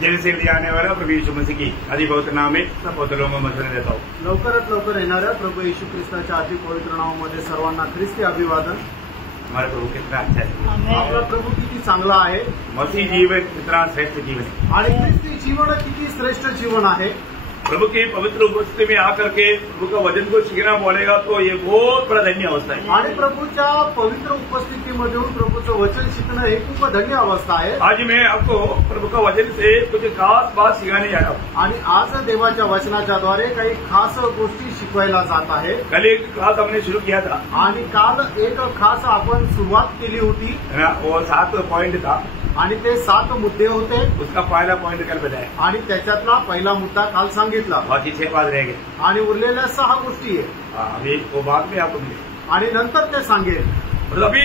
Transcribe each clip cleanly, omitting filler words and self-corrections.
जल्द से जल्दी आने वाला प्रभु यीशु मसीह की अति पवित्र नाम में सब पवित्र लोगों को मसलन देता हूँ। लवकरात लवकर येणाऱ्या प्रभू येशू ख्रिस्ताच्या अति पवित्र नावामध्ये सर्वांना ख्रिस्ती अभिवादन। हमारा प्रभु कितना अच्छा है, आपला प्रभु किती चांगला आहे, मसीह जीवन कितना श्रेष्ठ जीवन है आणि ख्रिस्ती जीवन किती श्रेष्ठ जीवन आहे। प्रभु की पवित्र उपस्थिति में आकर के प्रभु का वचन को सीखना बोलेगा तो ये बहुत बड़ा धन्य अवस्था है। आणि प्रभूच्या पवित्र उपस्थितीमधून प्रभूचं वचन शिकणं हे खूप धन्य अवस्था आहे। आज मैं आपको प्रभु का वचन से कुछ खास बात सिखाने जा रहा हूँ आणि आज देवाच्या वचनाच्या द्वारे काही खास गोष्टी शिकवायला जात आहे। कल एक क्लास हमने शुरू किया था आणि काल एक खास आपण सुरुवात केली होती, है ना, वो 7 पॉइंट था आणि ते 7 मुद्दे होते। उसका पहला पॉइंट कल बताया आणि त्याच्यातला पहिला मुद्दा काल सांगितला, बाकी 6 बात रह गए। आणि उरलेल्या 6 गोष्टी आहे, अभी वो बात में आपको मिले आणि नंतर ते सांगेल। और अभी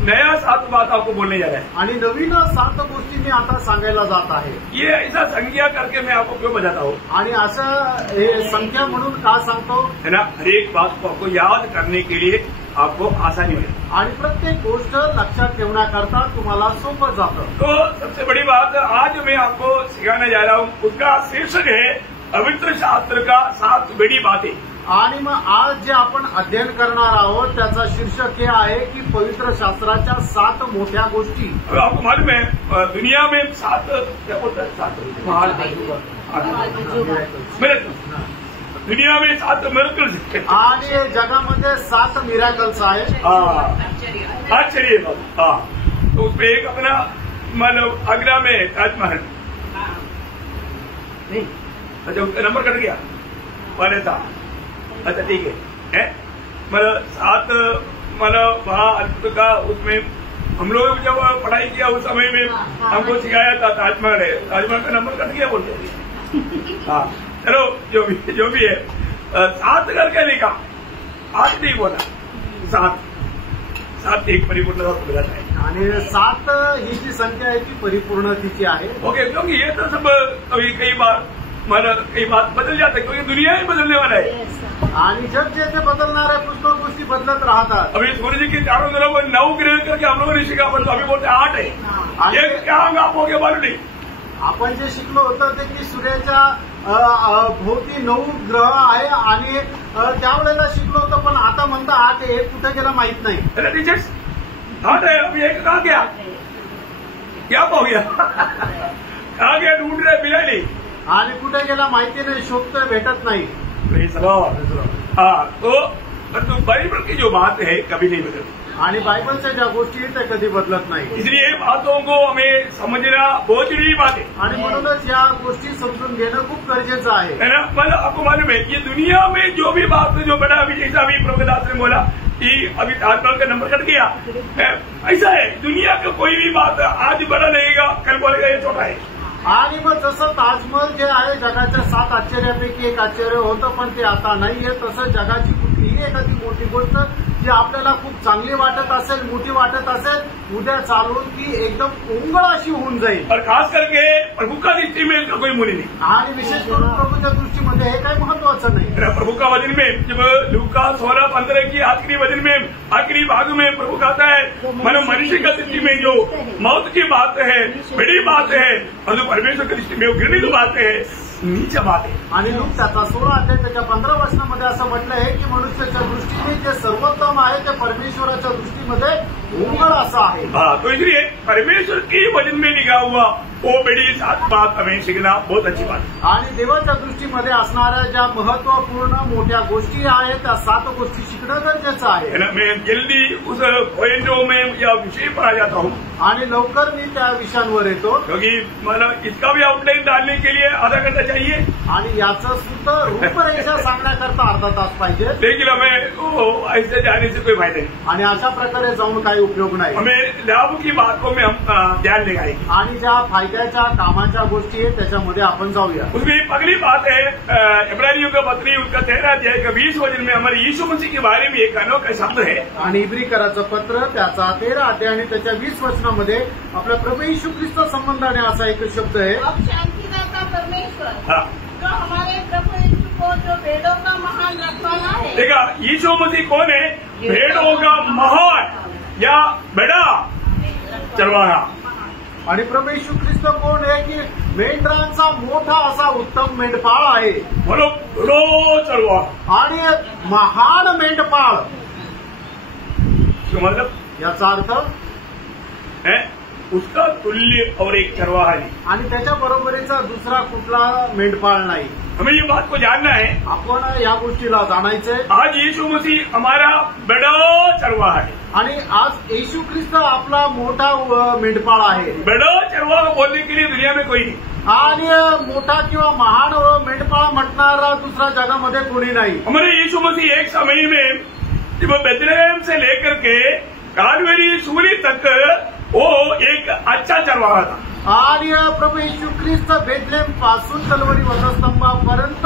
नया 7 बात आपको बोलने जा रहा है। आणि नवीन 7 गोष्टी मी आता सांगायला जात आहे। ये ऐसा संज्ञा करके मैं आपको क्यों बताता हूँ, आणि असं हे संख्या म्हणून का सांगतो, है ना, हर एक बात को आपको याद करने के लिए आपको आसानी होगी आणि प्रत्येक गोष्ट लक्षात ठेवण्याकरता तुम्हाला सोपं जातं। तो सबसे बड़ी बात आज मैं आपको सिखाने जा रहा हूँ, उसका शीर्षक है पवित्र शास्त्र का 7 बड़ी बातें। आणि मग आज जे आपण अध्ययन करणार आहोत त्याचा शीर्षक हे आहे की पवित्र शास्त्राच्या 7 मोठ्या गोष्टी। आपको मालूम है दुनिया में 7 क्या बोलते हैं, 7 दुनिया में 7 मिरेकल्स आणि जगामध्ये 7 मिरॅकल्स आहेत। आश्चर्य बात। हाँ, तो उसमें एक अपना मतलब आगरा में ताजमहल नहीं, अच्छा उसका नंबर कट गया पहले था। अच्छा ठीक है, मतलब 7 मतलब वहाँ अद्भुत का उसमें हम लोग जब पढ़ाई किया उस समय में हमको सिखाया था ताजमहल है, ताजमहल का नंबर कट गया बोलते हैं। हाँ चलो जो भी है 7 करके लिखा, 8 नहीं बोला, 7 एक परिपूर्णता को मिला है। आणि 7 ही जी संख्या आहे ती परिपूर्णतेची आहे। ओके, क्योंकि ये तो सब अभी कई बार मतलब कई बात बदल जाता है, क्योंकि दुनिया ही बदलने वाला है आणि जग जे ते बदलणार आहे, पुष्कळ गोष्टी बदलत राहतात। अभी सूर्य जी के चारों तरफ 9 ग्रह करके हम लोगों ने सीखा, पर अभी बोलते 8 है। ये क्या होगा आप हो गया मालूम नहीं। आपण जे शिकलो होतं ते की सूर्याच्या भोवती 9 ग्रह आहे आणि त्यावेळेला शिकलो होतं, पण आता म्हणता 8 आहे, कुठे गेला माहित नाही। अरे टीचर्स 8 है, अभी एक कहाँ गया, क्या हो गया कहाँ गया, ढूंढ रहे मिला नहीं, आणि कुठे गेला माहिती नाही, शोधतोय भेटत नाही। हाँ, तो बाइबल की जो बात है कभी नहीं बदलती, आणि बायबलच्या ज्या गोष्टी आहेत त्या कधी बदलत नाही। इसलिए बातों को हमें समझना बहुत जरूरी बात है। आणि म्हणूनच या गोष्टी समजून घेणं खूप गरजेचं आहे, है ना। मतलब आपको मालूम है ये दुनिया में जो भी बात जो बड़ा अभी जैसा अभी प्रभुदास ने बोला कि अभी ताजमहल का नंबर कट गया, ऐसा है दुनिया का कोई भी बात आज बड़ा रहेगा, कल बोलेगा ये छोटा है। आणि मग जसं ताजमहल जे आहे जगाच्या 7 आश्चर्यापैकी एक आश्चर्य होतं, पण ते आता नाहीये, तसं जगाची कुठलीही एखादी मोठी गोष्ट जी आपल्याला खूप चांगली वाटत असेल, मोठी वाटत असेल, उद्या चालून ती एकदम उंगळ अशी होऊन जाईल। और खास करके प्रभु का दृष्टि में इसका कोई मूल्य नहीं, आणि विशेष करून प्रभूच्या दृष्टीमध्ये हे काही महत्वाचं नाही। प्रभु का वचन में जब लूका 16:15 की आखिरी वचन में आखिरी भाग में प्रभु कहता है मतलब मनुष्य का दृष्टि में जो मौत की बात है, बड़ी बात है, और जो परमेश्वर की दृष्टि में घृणित बात है, नीचे बात है। आणि लूक त्याचा 16 अध्याय त्याच्या 15 वचनामध्ये असं म्हटलं आहे की मनुष्याच्या दृष्टीने जे सर्वोत्तम आहे ते परमेश्वराच्या दृष्टीमध्ये उंगळ असं आहे। हाँ, तो इसलिए परमेश्वर की वचन में लिखा हुआ वो बड़ी 7 बात हमें सीखना बहुत अच्छी बात है। आणि देवाच्या दृष्टीमध्ये असणाऱ्या ज्या महत्वपूर्ण मोठ्या गोष्टी आहेत त्या 7 गोष्टी शिकणं गरजेचं आहे। मैं जल्दी उस पॉइंटों में या विषय पर आ जाता हूँ आणि लवकर मी त्या विषयांवर येतो, क्योंकि मतलब इसका भी आउटलाइन डालने के लिए आधा घंटा चाहिए आणि याचं सुद्धा रूपरेषा सांगण्याकरता अर्धा तास पाहिजे, लेकिन हमें ऐसे जाने से कोई फायदा नहीं। आणि अशा प्रकारे जाऊन काही उपयोग नाही। हमें लाभ की बातों में हम ध्यान लगाएंगे, आणि ज्या फायद्याच्या कामाच्या गोष्टी आहेत त्याच्यामध्ये आपण जाऊया। उसमें अगली बात है इब्रानियों का पत्री उसका 13 अध्याय का 20 वचन में हमारे यीशु मसीह के बारे में एक अनोखा शब्द है। आणि इब्रिकराचं पत्र त्याचा 13 अध्याय आणि त्याच्या 20 वचनामध्ये आपल्या प्रभू येशू ख्रिस्त संबंधाने असा एक शब्द आहे, अब शांतिदाता परमेश्वर हाँ, जो हमारे प्रभु यीशु को जो भेड़ों का महान रखवाला है। देखा यीशु मसीह कौन है, भेड़ों का महान या बड़ा चरवाहा। आणि प्रभू येशू ख्रिस्त कोण आहे की मेंढरांचा मोठा असा उत्तम मेंढपाळ आहे बोलो बड़ो चरवा आणि महान मेंढपाळ मतलब याचा अर्थ है उसका तुल्य और एक चरवाहा नहीं। आणि त्याच्या बरोबरीचा दुसरा कुठला मेंढपाळ नाही। हमें ये बात को जानना है, आपण या गोष्टीला जाणायचंय। आज यीशु मसीह हमारा बड़ा चरवाहा है आणि आज येशू ख्रिस्त आपला मोठा मेंढपाळ आहे। बड़ा चरवाहा बोलने के लिए दुनिया में कोई नहीं आणि मोठा किंवा महान मेंढपाळ म्हटणारा दुसरा जगामध्ये कोणी नाही। हमारे यीशु मसीह एक समय में जब बेथलेहम से लेकर के कालवरी सूली तक वो एक अच्छा चरवाहा था। आणि प्रभू येशू ख्रिस्त बेथलेहम पासून कलवरी वधस्तंभापर्यंत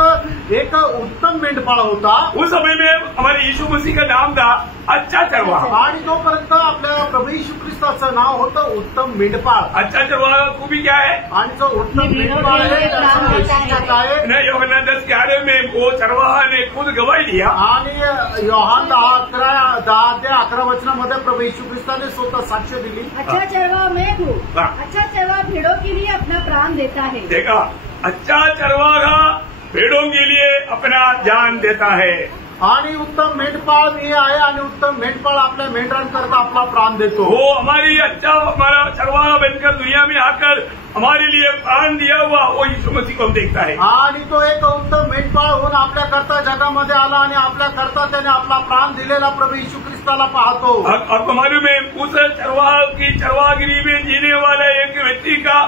एक उत्तम मेंढपाळ होता। उस समय में हमारे यीशु मसीह का नाम था अच्छा चरवाहा। आणि तोपर्यंत आपल्या प्रभू येशू ख्रिस्ताचं नाव होतं उत्तम मेंढपाळ। अच्छा चरवाहा खूबी क्या है? आणि जो उत्तम मेंढपाळ आहे त्याचं वैशिष्ट्य काय आहे? न यूहन्ना 10:11 में वो चरवाहा ने खुद गवाही दिया। आणि योहान 10:11 वचनामध्ये प्रभू येशू ख्रिस्ताने स्वतः साक्ष दिली। अच्छा चरवाहा मैं हूँ, अच्छा चरवाहा भेड़ों के लिए अपना प्राण देता है। देखा, अच्छा चरवाहा भेड़ों के लिए अपना जान देता है। आणि उत्तम मेंढपाळ मी आहे आणि उत्तम मेंढपाळ आपल्या मेंढरांकरता आपला प्राण देतो। वो हमारी अच्छा हमारा चरवाहा बनकर दुनिया में आकर हमारे लिए प्राण दिया हुआ वो यीशु मसीह को हम देखता है। आणि तो एक उत्तम मेंढपाळ होऊन आपल्याकरता जगामध्ये आला आणि आपल्याकरता त्याने आपला प्राण दिलेला प्रभू येशू ख्रिस्ताला पाहतो। आपको मालूम है उस चरवाहा की चरवाहगिरी में जीने वाला एक व्यक्ति का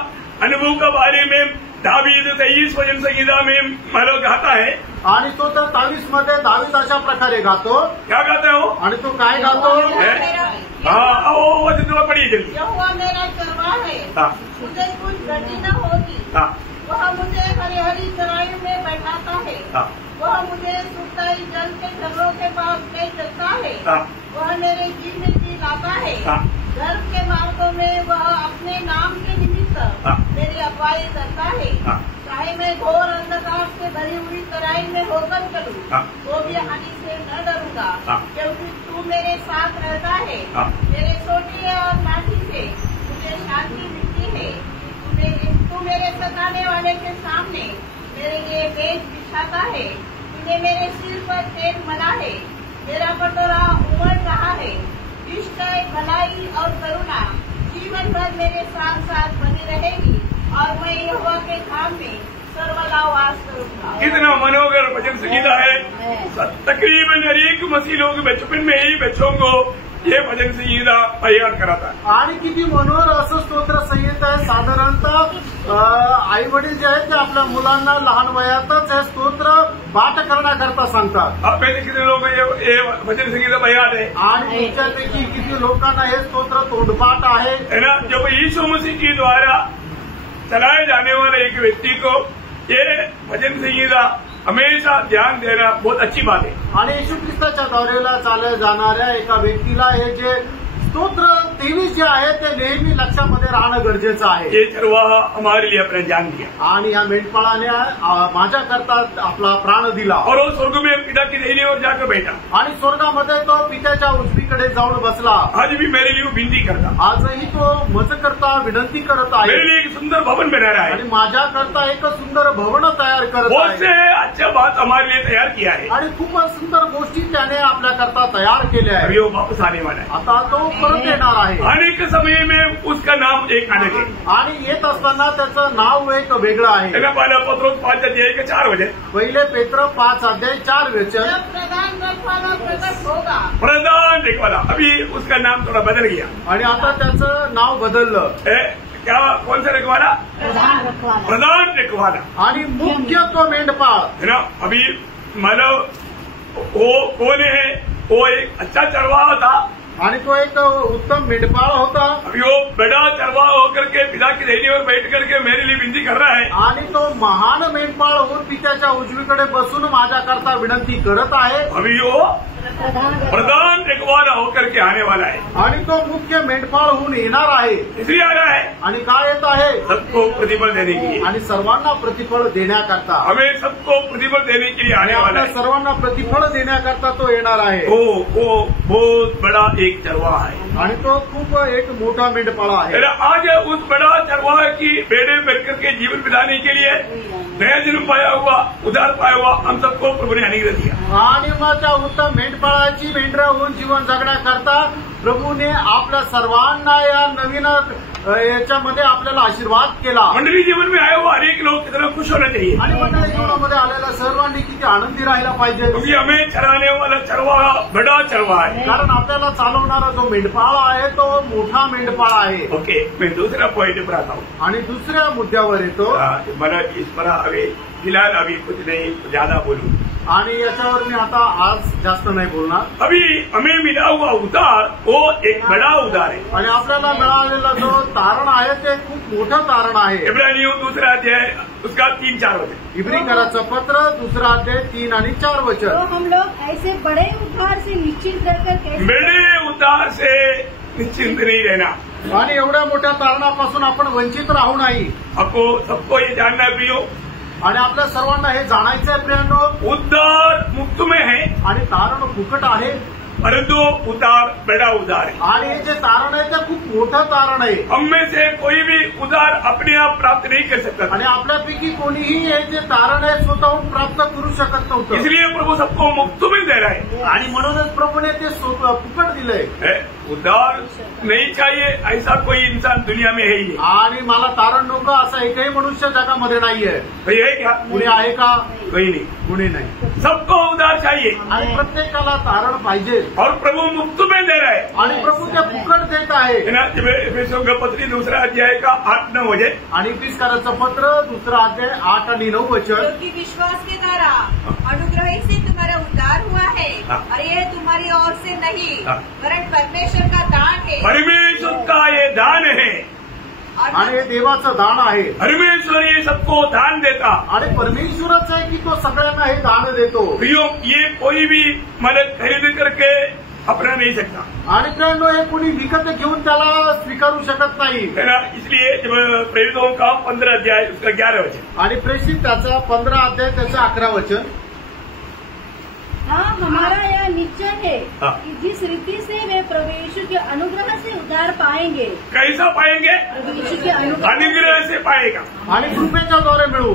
अनुभव के बारे में दावीद 23 भजन संहिता में मतलब गाता है। आणि तो तर 23 मध्ये दावीद अशा प्रकारे गातो। क्या गाता है वो? आणि तो काय गातो? हाँ वो वचन पढ़िए जल्दी। यहोवा मेरा चरवाहा है, हाँ मुझे कुछ घटी न होगी। हाँ वह मुझे हरी हरी चराई में बैठाता है। हाँ वह मुझे सुखदाई जल के झरनों के पास ले चलता है। हाँ वह मेरे जी में जी लाता है। हाँ धर्म के मार्गों में वह अपने नाम के निमित्त हाँ। मेरी अगुवाई करता है। हाँ। चाहे मैं घोर अंधकार से भरी हुई तराई में होकर चलूं, हाँ। तो भी हानि से न डरूंगा, हाँ। क्योंकि तू मेरे साथ रहता है। हाँ। मेरे सोटी और लाठी से मुझे शांति मिलती है। तू मेरे सताने वाले के सामने मेरे लिए मेज बिछाता है। तूने मेरे सिर पर तेल मला है। मेरा कटोरा उमड़ रहा है। इष्ट भलाई और करुणा जीवन भर मेरे साथ साथ बनी रहेगी और मैं यहोवा के धाम में सर्वदा वास करूंगा। कितना मनोहर भजन संगीता है। तकरीबन हर एक मसीह लोग बचपन में ही बच्चों को ये भजन संगीता तैयार कराता है। आणि किती मनोहर असं स्तोत्र संहिता आहे। साधारणतः आई वडील जे आहेत ते आपल्या मुलांना लहान वयातच हे स्तोत्र पाठ करण्याकरता सांगतात। आप में से कितने लोग ये भजन संगीता तैयार है? आणि तुमच्यापैकी किती लोकांना हे स्तोत्र तोंडपाठ आहे? है ना। जब यीशु मसीह के द्वारा चलाए जाने वाले एक व्यक्ति को ये भजन संगीता हमेशा ध्यान देना बहुत अच्छी बात है। आणि येशू ख्रिस्ताच्या दौरेला चालत जाणाऱ्या एका व्यक्तीला हे जे स्तोत्र 23 जे आहे ते नेहमी लक्षामध्ये राहणं गरजेचं आहे। ये चरवाहा हमारे लिए अपना जान दिया आणि या मेंढपाळाने माझ्याकरता आपला प्राण दिला और वो स्वर्ग में पिता की दाहिनी ओर जाकर बैठा। आणि स्वर्गामध्ये तो पित्याच्या उजवीकडे जाऊन बसला। आज भी मेरे लिए वो विनती करता, आजही तो मजकरता विनंती करत आहे। मेरे लिए एक सुंदर भवन बना रहा आणि है। माझ्याकरता एक सुंदर भवन तयार करत बहुत आहे से अच्छा बात हमारे लिए तैयार किया है। आणि खूप सुंदर गोष्टी त्याने आपल्याकरता तयार केल्या अभी आहेत। वो वापस आने वाला है। आता तो परत येणार आहे आने के समय में उसका नाम एक अलग है। आणि येत असताना त्याचं नाव एक वेगळं आहे। पहला पत्रोस 5:4 बजे पहिले पेत्र 5:4 वचन। जब प्रधान रखवाला प्रकट होगा, प्रधान देखवाला, अभी उसका नाम थोड़ा बदल गया। आणि आता त्याचं नाव बदललं। क्या कौन सा रखवाला? प्रधान रखवाला। प्रधान रखवाला आणि मुख्य तो मेंढपाळ है ना। अभी मतलब वो कौन है? वो एक अच्छा चरवाहा था। आणि तो एक उत्तम मेंढपाळ होता। अभी वो बड़ा चरवाहा होकर के पिता की दाहिनी ओर बैठ करके मेरे लिए विनती कर रहा है। आणि तो महान मेंढपाळ होऊन पित्याच्या उजवीकडे बसून माझ्याकरता विनंती करत आहे। अभी वो प्रधान रखवाला होकर के आने वाला है आणि तो मुख्य मेंढपाळ होऊन येणार आहे. इसलिए आ रहा है आणि काय येत आहे? सबको प्रतिफल देने के लिए. आणि सर्वांना प्रतिफळ देण्याकरता. हमें सबको प्रतिफल देने के लिए आने वाला आपल्या है. सर्वांना प्रतिफळ देण्याकरता तो येणार आहे. वो बहुत बड़ा एक चरवाहा है. आणि तो खूप एक मोठा मेंढपाळ आहे. आज उस बड़ा चरवाहा की बेड़े बनकर के जीवन बिताने के लिए नया जन्म पाया हुआ, उद्धार पाया हुआ हम सबको प्रभु ने अनुग्रह दिया. आणि मग त्या उत्तम मेंढपाळाची मेंढरं होऊन जीवन जगण्याकरता प्रभूने आपल्या सर्वांना या नवीन याच्यामध्ये आपल्याला आशीर्वाद केला. मंडली जीवन में आया हुआ अनेक लोग कितना खुश होना चाहिए. आणि मंडळी जीवनामध्ये आलेल्या सर्वांनी किती आनंदी राहायला पाहिजे. क्योंकि हमें चराने वाला चरवाहा बड़ा चरवाहा है. कारण आपल्याला चालवणारा जो मेंढपाळ आहे तो मोठा मेंढपाळ आहे. ओके, मैं दूसरा पॉइंट पर आता हूँ. आणि दुसऱ्या मुद्द्यावर येतो. मला इस पर अभी फिलहाल अभी कुछ नहीं ज्यादा बोलूं. आणि याच्यावर मी आता आज जास्त नाही बोलणार. अभी हमें मिला हुआ उद्धार वो एक बड़ा उद्धार है. आणि आपल्याला मिळालेला जो तारण आहे ते खूप मोठं तारण आहे. इब्रानियों दूसरा अध्याय उसका 3-4 वचन. इब्रिकराचं पत्र दुसरा अध्याय 3 आणि 4 वचन. तो हम लोग ऐसे बड़े उद्धार से निश्चिंत रहकर कैसे बड़े उद्धार से निश्चिंत नहीं रहना. आणि एवढ्या मोठ्या तारणापासून आपण वंचित राहू नाही. आपको सबको ये जानना है प्रियो. आणि आपल्या सर्वांना हे जाणायचं आहे प्रियांनो. उद्धार मुफ्त में है आणि तारण फुकट आहे. परंतु उद्धार बड़ा उद्धार है. आणि हे जे तारण आहे ते खूप मोठं तारण आहे. हम में से कोई भी उद्धार अपने आप प्राप्त नहीं कर सकता. आणि आपल्यापैकी कोणीही हे जे तारण आहे स्वतःहून प्राप्त करू शकत नव्हतं. इसलिए प्रभु सबको मुफ्त में दे रहा है. आणि म्हणूनच प्रभूने ते फुकट दिलंय. उद्धार नहीं चाहिए ऐसा कोई इंसान दुनिया में है ही नहीं. आणि मला तारण नको असा एकही मनुष्य जगामध्ये नाहीये. भाई है क्या? कुणी आहे का? कोई नहीं. कुणी नाही. सबको उद्धार चाहिए आणि प्रत्येकाला तारण पाहिजे. और प्रभु मुफ्त में दे रहा है. आणि प्रभू ते फुकट देत आहे. एफेसियों का पत्री दूसरा अध्याय का 8-9 वचन. आणि इफिसकाराचं पत्र दुसरा अध्याय 8 आणि 9 वचन. क्योंकि विश्वास के द्वारा अनुग्रह से तुम्हारा उद्धार हुआ है और ये तुम्हारी ओर से नहीं वरन परमेश्वर का दान है. परमेश्वर का ये दान है. आणि हे देवाचं दान आहे. परमेश्वर ये सबको दान देता. आणि परमेश्वरच आहे की तो सगळ्यांना हे दान देतो. प्रियो, ये कोई भी मदद खरीद करके अपना नहीं सकता. आणि प्रियांनो हे कोणी विकत घेऊन त्याला स्वीकारू शकत नाही. है ना. इसलिए जब प्रेरितों का 15 अध्याय उसका 11 वचन. आणि प्रेषित त्याचा 15 अध्याय त्याचं 11 वचन. हाँ, हमारा यह निश्चय है हाँ। कि जिस रीति से वे प्रभु यीशु के अनुग्रह से उद्धार पाएंगे. कैसा पाएंगे? प्रभु यीशु के अनुग्रह से पाएगा. आणि कृपेच्या द्वारे मिळू.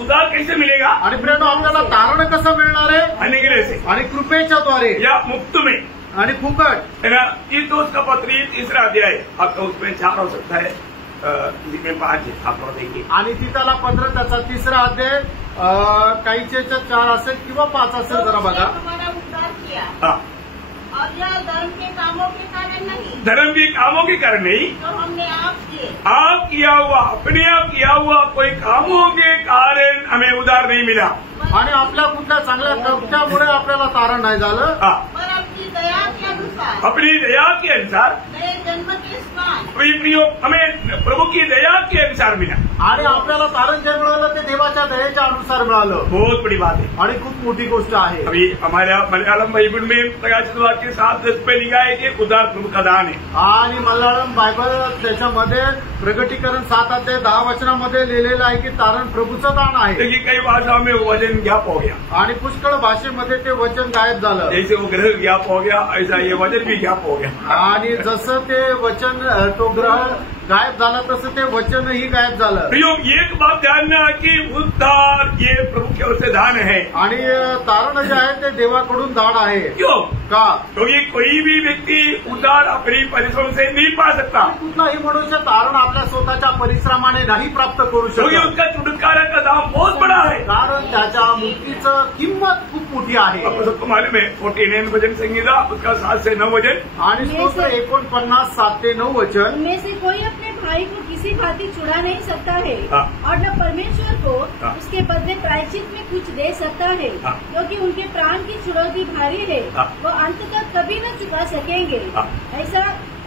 उद्धार कैसे मिलेगा? आणि प्रियांनो आपल्याला तारण कसं मिळणार आहे? अनुग्रह से आणि कृपेच्या द्वारे या मुफ्त में. आणि फुकट. है ना. तीतुस का पत्री 3रा अध्याय. आपका उसमें 4 हो सकता है, किसी में 5 है. आप देखिए. आणि तिथाला पत्र त्याचा 3रा अध्याय काहीचे 4 असेल किंवा 5 असेल. जरा बघा. हमारा उद्धार किया हाँ. और यह धर्म के कामों के कारण नहीं, धर्म के कामों के कारण नहीं, तो हमने आप किए. आप किया हुआ, अपने आप किया हुआ कोई कामों के कारण हमें उद्धार नहीं मिला. आणि आपल्या कुठल्या चांगल्या कृत्यामुळे आपल्याला तारण नाही झालं. हाँ. पर अपनी दया के अनुसार, अपनी दया के अनुसार. नए जन्म के समान. प्रियो, हमें प्रभु की दया के अनुसार मिला. आणि आपल्याला तारण जे मिळालं ते देवाच्या दयेच्या अनुसार मिळालं. बहुत बड़ी बात है. आणि खूप मोठी गोष्ट आहे. अभी हमारे मलयालम बाइबल में प्रकाशित वाक्य 7:10 पे लिखा है कि उद्धार प्रभु का दान है. आणि मल्याळम बायबल त्याच्यामध्ये प्रगटीकरण 7 अध्याय 10 वचनामध्ये लिहिलेलं आहे की तारण प्रभूचं दान आहे. देखिए कई भाषाओं में वो वचन ज्ञाप हो गया. आणि पुष्कळ भाषेमध्ये ते वचन गायब झालं. जैसे वो ग्रह ज्ञाप हो गया ऐसा ये वचन भी ज्ञाप हो गया. आणि जसं ते वचन तो ग्रह गायब झाला तसं ते वचनही गायब झालं. प्रियो, एक बात जानना कि उद्धार ये प्रभु की ओर से दान है. आणि तारण जे आहे ते देवाकडून दान आहे. क्यों? का? क्योंकि कोई भी व्यक्ति उद्धार अपनी परिश्रम से नहीं पा सकता. कुठलाही मनुष्य तारण आपल्या स्वतःच्या परिश्रमाने नाही प्राप्त करू क्योंकि शकत. उसका छुटकारा का दाम बहुत बड़ा है. कारण त्याच्या मुक्तीचं किंमत खूप मोठी आहे. आपको सबको मालूम है 49 भजन संहिता उसका 7 से 9 वचन. आणि स्तोत्र 49 7 ते 9 वचन. उनमें से कोई अपने भाई को किसी भांति छुड़ा नहीं सकता है हाँ। और न परमेश्वर को हाँ। उसके बदले प्रायश्चित में कुछ दे सकता है. हाँ। क्योंकि उनके प्राण की छुड़ौती भारी है. हाँ। वो अंत तक कभी न चुका सकेंगे. हाँ।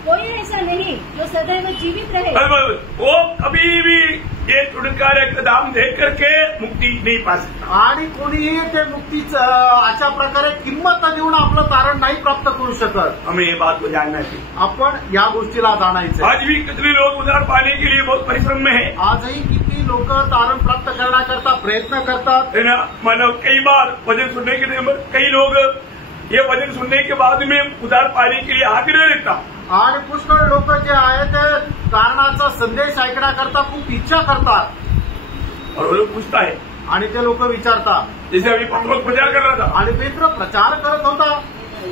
कोई ऐसा नहीं जो सदैव जीवित रहे. वो कभी भी ये छुटकारे का दाम दे करके मुक्ति नहीं पा सकता। आणि कोणीही ते मुक्तीचं अशा प्रकारे किंमत देऊन आपलं तारण नाही प्राप्त करू शकत। हमें ये बात को जानना चाहिए। आपण या गोष्टीला जाणायचं। आज भी कितने लोग उधार पाने के लिए बहुत परिश्रम में है। आजही किती लोक तारण प्राप्त करण्याकरता प्रयत्न करतात, है ना। मतलब कई बार वचन सुनने के लिए कई लोग ये वचन सुनने के बाद में उधार पाने के लिए आग्रह रखता, आणि पुष्कळ लोक जे आहे ते तारणाचा संदेश ऐकण्याकरता खूप इच्छा करतात, और वो लोग पूछता है, आणि ते लोक विचारतात। जैसे अभी पत्रोस प्रचार कर रहा था, आणि पेत्र प्रचार करत होता,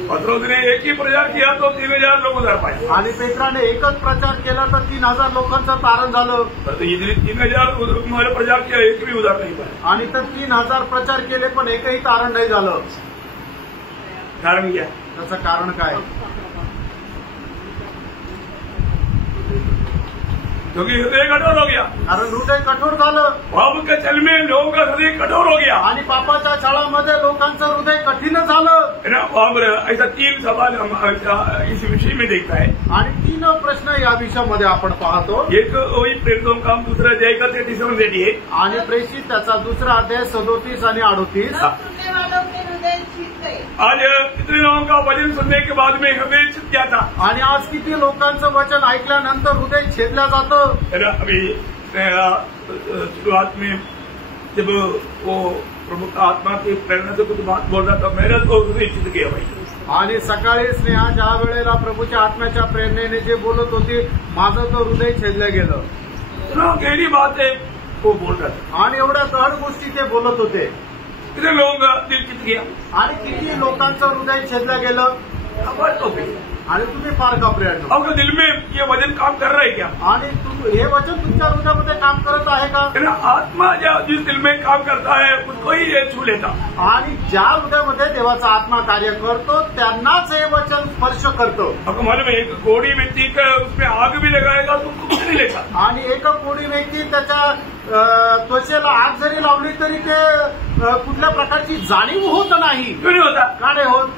पत्रोस ने एक ही प्रचार किया तो 3000 लोग उधार पाए, आणि पेत्राने एकच प्रचार केला तर 3000 लोकांचं तारण झालं। परंतु इधर 3000 प्रचार किया, एक भी उधार नहीं पाया। आणि तर 3000 प्रचार केले पण एकही तारण नाही झालं। कारण क्या? त्याचं कारण काय? क्योंकि हृदय कठोर हो गया, कारण हृदय कठोर झालं, पाप के चल में लोगों का हृदय कठोर हो गया, आणि पापाच्या छळामध्ये लोकांचं हृदय कठीण झालं। है ना। वहां पर ऐसा 3 सवाल हम इस विषय में देखता है। आणि 3 प्रश्न या विषयामध्ये आपण पाहतो। एक वही प्रेरितों का काम, दूसरा जाएगा 33 है, आणि प्रेषित त्याचा दुसरा अध्याय 37 आणि 38। सुनने वालों के हृदय छिद गए। आज कितने लोगों का वचन सुनने के बाद में हृदय छिद गया था, आणि आज किती लोकांचं वचन ऐकल्यानंतर हृदय छेदल्या जातं। है ना। अभी शुरुआत में जब वो प्रभु का आत्मा की प्रेरणा से कुछ बात बोल रहा था, मेरा तो हृदय छिद गया भाई। आणि सकाळी स्नेहा ज्या वेळेला प्रभूच्या आत्म्याच्या प्रेरणेने जे बोलत होती, माझं तो हृदय छेदलं गेलं। इतना गहरी बात है वो बोल रहा था, आणि एवढ्या गहन गोष्टी ते बोलत होते, कितने लोगों का दिल छिद गया। आणि किती लोकांचं हृदय छेदलं गेलं। आवाज तो गई। आणि तुम्ही फार घाबरले। आपके दिल में ये वचन काम कर रहा है क्या? आणि हे वचन तुमच्या हृदयामध्ये काम करत आहे का? है ना। आत्मा जिस दिल में काम करता है उसको ही ये छू लेता, आणि ज्या हृदयामध्ये देवाचा आत्मा कार्य करतो त्यांनाच हे वचन स्पर्श करतो। आपको मालूम है, एक कोड़ी व्यक्ति का उसमें आग भी लगाएगा तो उसको कुछ नहीं लेगा। आणि एक कोणी व्यक्ती त्याच्या त्वचेला आग जरी लावली तरी ते कुठल्या प्रकारची जाणीव होत नाही। क्यों नहीं होता? का नाही होत?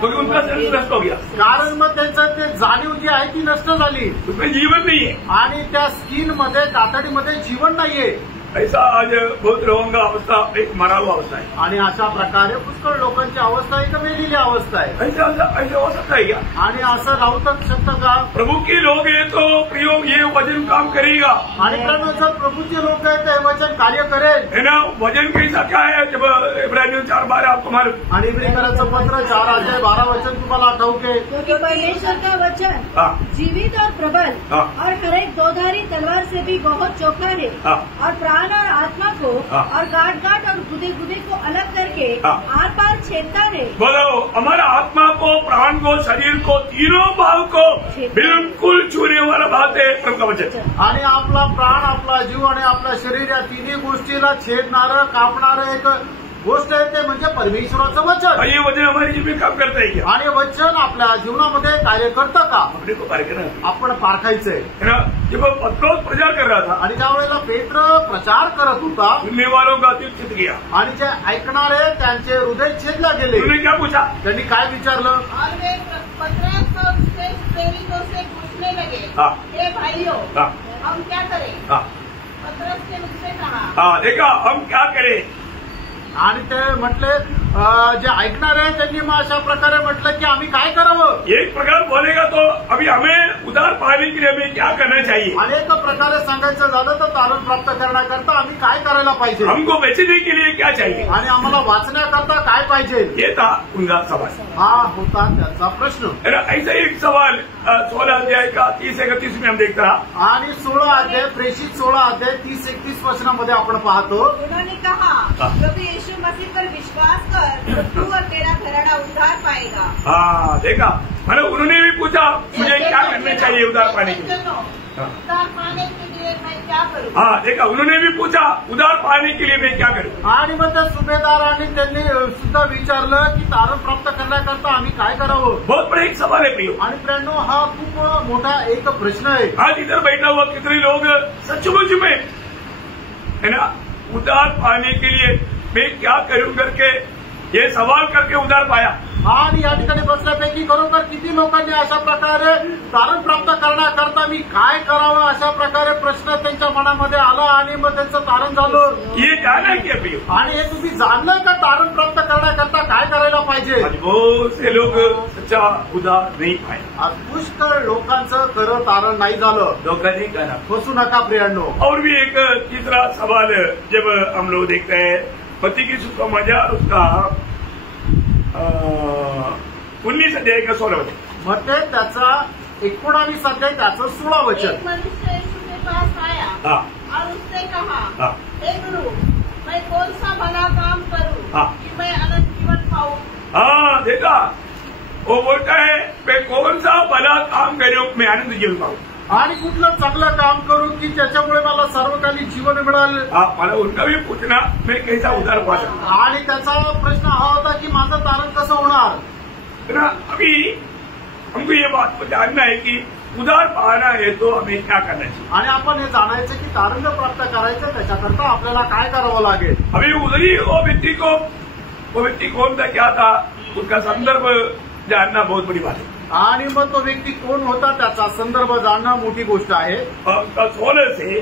क्योंकि उनका शरीर नष्ट हो गया, कारण मग त्यांचं ते जाणीव जी आहे ती नष्ट झाली, उसमें जीवन नहीं है। आणि त्या स्किन मध्ये, कातडीमध्ये जीवन नाहीये। ऐसा आज बहुत लोगों का अवस्था एक मरा हुआ अवस्था है। आणि अशा प्रकारे पुष्कळ लोकांची अवस्था एक मेलेली अवस्था आहे। ऐसा हो सकता है क्या? आणि असं राहू शकतं का? प्रभु के लोग हैं तो प्रयोग ये वचन काम करेगा। आणि कारण जर प्रभूचे लोक आहेत ते वचन कार्य करेल, है ना। वचन कैसा क्या है? जब इब्रानियों 4:12 आपको मालूम, आणि इब्रानियों पत्र 4:12 वचन तुम्हाला ठाऊक आहे। क्योंकि परमेश्वर का वचन हाँ। जीवित और प्रबल हाँ। और हर एक दोधारी तलवार से भी बहुत चौखा है, हाँ। और प्राण और आत्मा को हाँ। और गांठ और गुदे को अलग करके हाँ। आर पार छेदता है। बोलो, हमारा आत्मा को, प्राण को, शरीर को, तीनों भाव को बिल्कुल छूने वाला बात है प्रभु का वचन। आणि आपला प्राण, आपला जीव आणि आपलं शरीर या तिन्ही गोष्टीला छेदणारं, कापणारं एक गोष्ट आहे ते म्हणजे परमेश्वराचं वचन। ये वचन हमारे जीवन में काम करता है क्या? आणि वचन आपल्या जीवनामध्ये कार्य करतं का? अपने को कार्य करना आपण पारखायचंय। है ना। जब पत्रोस प्रचार कर रहा था, आणि ज्या वेळेला पेत्र प्रचार करत होता, सुनने वालों का दिल छिद गया। आणि जे ऐकणारे त्यांचे हृदय छेदले गेले। उन्होंने क्या पूछा? त्यांनी काय विचारलं? और वे पतरस और उसके प्रेरितों से पूछने लगे, हाँ। हे भाइयों, हाँ। हम क्या करें? हाँ। पतरस ने मुझसे कहा, हाँ, देखा हम क्या करें। आणि ते म्हटले, जे ऐकणार आहे त्यांनी मग अशा प्रकारे म्हटलं की आम्ही काय करावं? एक प्रकार बोलेगा तो अभी हमें उधार पाने के लिए हमें क्या करना चाहिए? अनेक प्रकारे सांगायचं झालं तर तारण प्राप्त करण्याकरता आम्ही काय करायला पाहिजे? हमको बेचने के लिए क्या चाहिए? आणि आम्हाला वाचण्याकरता काय पाहिजे? ये था उनका सवाल। हा होता त्याचा प्रश्न। है ना। ऐसा एक सवाल 16 अध्याय का 30-31 में हम देखते रहा। आणि 16 अध्याय, प्रेषित 16 अध्याय 30-31 वचनामध्ये आपण पाहतो। उन्होंने कहा, प्रभु यीशु मसीह पर विश्वास कर, तो तू और तेरा घराना उद्धार पाएगा। हाँ, देखा। मतलब उन्होंने भी पूछा मुझे क्या करना चाहिए उधार पाने के लिए। उद्धार पाने के लिए मैं क्या करूँ? हाँ, देखा। उन्होंने भी पूछा उधार पाने के लिए मैं क्या करूँ। आणि मग त्या सुभेदारांनी त्यांनी सुद्धा विचारलं की तारण प्राप्त करण्याकरता आम्ही काय करावं? बहुत बड़ा एक सवाल है प्रियो। आणि प्रेरणो हा खूप मोठा एक प्रश्न आहे। आज इधर बैठा हुआ कितने लोग सचमुच में, है ना, उधार पाने के लिए मैं क्या करूं करके ये सवाल करके उधार पाया। आणि या ठिकाणी बसल्यापैकी खरोखर किती लोकांनी अशा प्रकारे तारण प्राप्त करण्याकरता मी काय करावं अशा प्रकारे प्रश्न त्यांच्या मनामध्ये आला आणि मग त्यांचं तारण झालं. ये जाना क्या प्रिय आणि हे तुम्ही जाणलं का तारण प्राप्त करण्याकरता काय करायला पाहिजे. आज बहुत से लोग सच्चा उधार नहीं पाए. आज पुष्कळ लोकांचं खरं तारण नाही झालं. धोखा नहीं करा. फसू नका प्रियांनो. और भी एक तीसरा सवाल जब हम लोग देखते हैं पति की सुसमाचार उसका 19 अध्याय का 16 वचन. म्हणजे त्याचा 19 अध्याय त्याचं 16 वचन. एक मनुष्य यीशु के पास आया हाँ और उसने कहा, हाँ हे गुरु, मैं कौन सा भला काम करूं हाँ कि मैं अनंत जीवन पाऊं. हाँ देखा वो बोलता है मैं कौन सा भला काम करूं मैं आनंद जीवन पाऊं. आणि कुठलं चांगलं काम करू की ज्याच्यामुळे मला सर्वकालिक जीवन मिळाल. हाँ मला उनका भी पूछना मैं कैसा उधार पा सकता आणि त्याचा प्रश्न हा होता की माझं तारण कसं होणार. ना. अभी हमको ये बात को जानना है कि उधार पाना है तो हमें क्या करना चाहिए. आणि आपण हे जाणायचं की तारण प्राप्त करायचं त्याच्याकरता आपल्याला काय करावं लागेल. अभी उधरी वो व्यक्ति कौन था क्या था उसका संदर्भ जानना बहुत बड़ी बात है. आणि मग तो व्यक्ती कोण होता त्याचा संदर्भ जाणणं मोठी गोष्ट आहे. 16 से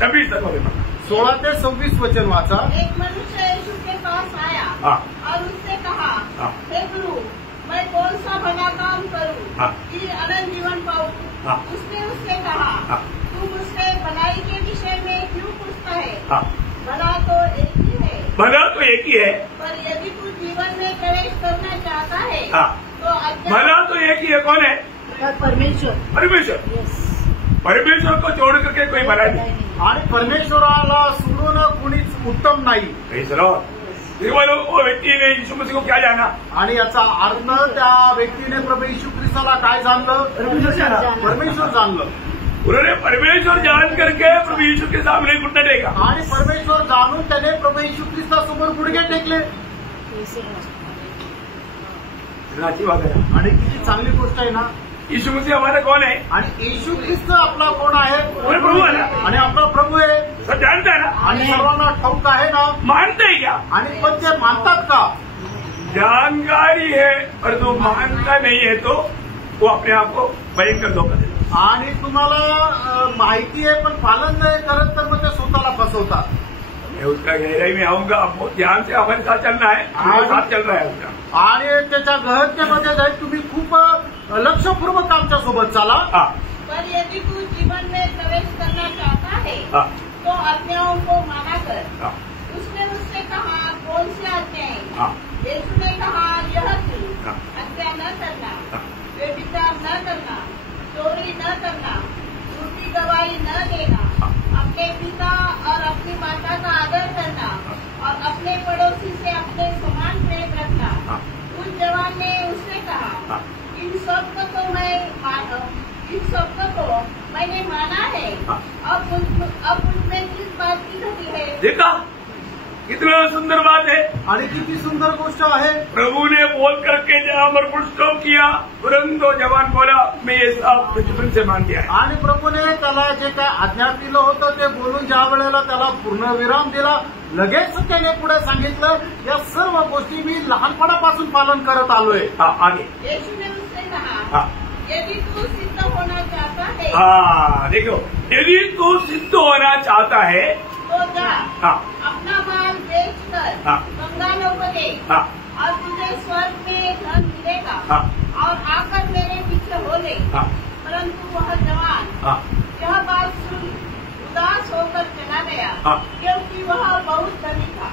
26 तक होगा. 16 ते 26 वचन वाचा. एक मनुष्य यीशु के पास आया हाँ और उसने कहा, हाँ हे गुरु, मैं कौन सा भला काम करूं हाँ कि अनंत जीवन पाऊं. हाँ उसने उससे कहा, हाँ तू मुझसे भलाई के विषय में क्यों पूछता है. हाँ भला तो एक ही है, भला तो एक ही है. पर यदि तू जीवन में प्रवेश करना चाहता है हाँ तो आज्ञा. भला तो एक ही है. कौन है. परमेश्वर. परमेश्वर. यस. परमेश्वर को छोड़ करके कोई भला नहीं. आणि परमेश्वराला सोडून कुणीच उत्तम नाही. वो व्यक्ति ने यीशु मसीह को क्या जाना. आणि याचा अर्थ त्या व्यक्तीने प्रभू येशू ख्रिस्ताला काय जाणलं. परमेश्वर जाणलं. उन्होंने परमेश्वर जान करके प्रभु यीशु के सामने घुटना टेका. आणि परमेश्वर जाणून त्याने प्रभू येशू ख्रिस्तासमोर गुडघे टेकले. अच्छी बात है. आणि किती चांगली गोष्ट आहे ना. यीशु मसीह हमारा कौन है. आणि येशू ख्रिस्त आपला कोण आहे. प्रभू आहे ना. आणि आपला प्रभू आहे. सब जानता है ना. आणि सर्वांना ठाऊक आहे ना. मानते हैं क्या. आणि पण ते मानतात का. जानकारी है और जो मानता नहीं है तो वो अपने आप को भयंकर धोखा देता. आणि तुम्हाला माहिती आहे पण पालन नाही करत तर मग ते स्वतःला फसवतात. मैं उसका गहराई में आऊंगा. आप बहुत ध्यान से हमारे साथ चलना है. हमारे साथ चल रहा है उसका. आणि त्याच्या गहनतेमध्ये जाईल तुम्ही खूप लक्षपूर्वक आमच्या सोबत चाला. हाँ पर यदि तू जीवन में प्रवेश करना चाहता है हाँ तो आज्ञाओं को माना कर. हाँ उसने उससे कहा, कौन सी आज्ञाएं. हाँ यीशु ने कहा, यह थी, हाँ हत्या न करना, हाँ व्यभिचार न करना, चोरी न करना, झूठी गवाही न देना, अपने पिता और अपनी माता का आदर करना और अपने पड़ोसी से अपने समान प्रेम रखना. उस जवान ने उससे कहा, इन सब को मैंने माना है. अब उसमें किस बात की घटी है. देखा कितना सुंदर बात है. आणि किती सुंदर गोष्ट आहे. प्रभु ने बोल करके जहां पर फुल स्टॉप किया तुरंत तो जवान बोला मैं ये सब बचपन से मान गया. आणि प्रभूने त्याला जे काय आज्ञा दिलं होतं ते बोलून ज्या वेळेला त्याला पूर्ण विराम दिला लगेच त्याने पुढे सांगितलं या सर्व गोष्टी मी लहानपणापासून पालन करत आलोय. आगे यीशु ने उससे कहा, हाँ यदि तू सिद्ध होना चाहता है हाँ देखो यदि तू सिद्ध होना चाहता है तो जा. हाँ अपना माल बेचकर हाँ कंगालों को दे हाँ और तुझे स्वर्ग में धन मिलेगा. हाँ और आकर मेरे पीछे हो ले. हाँ परंतु वह जवान हाँ यह बात सुन उदास होकर चला गया हाँ क्योंकि वह बहुत धनी था.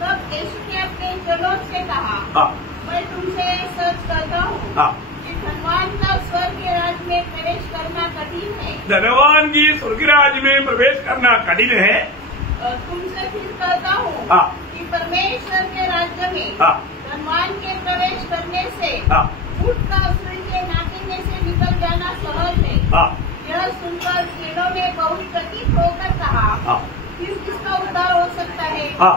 तब यीशु ने अपने जनों से कहा, हाँ मैं तुमसे सच कहता हूँ हाँ कि धनवान का स्वर्ग के राज्य में प्रवेश करना कठिन है. धनवान की स्वर्ग राज्य में प्रवेश करना कठिन है. तुमसे फिर कहता हूँ हाँ कि परमेश्वर के राज्य में हाँ धनवान के प्रवेश करने से हाँ ऊँट का सुई के नाके में से निकल जाना सहज है. हाँ यह सुनकर चेलों ने बहुत चकित होकर कहा, हाँ किसका उद्धार हो सकता है. हाँ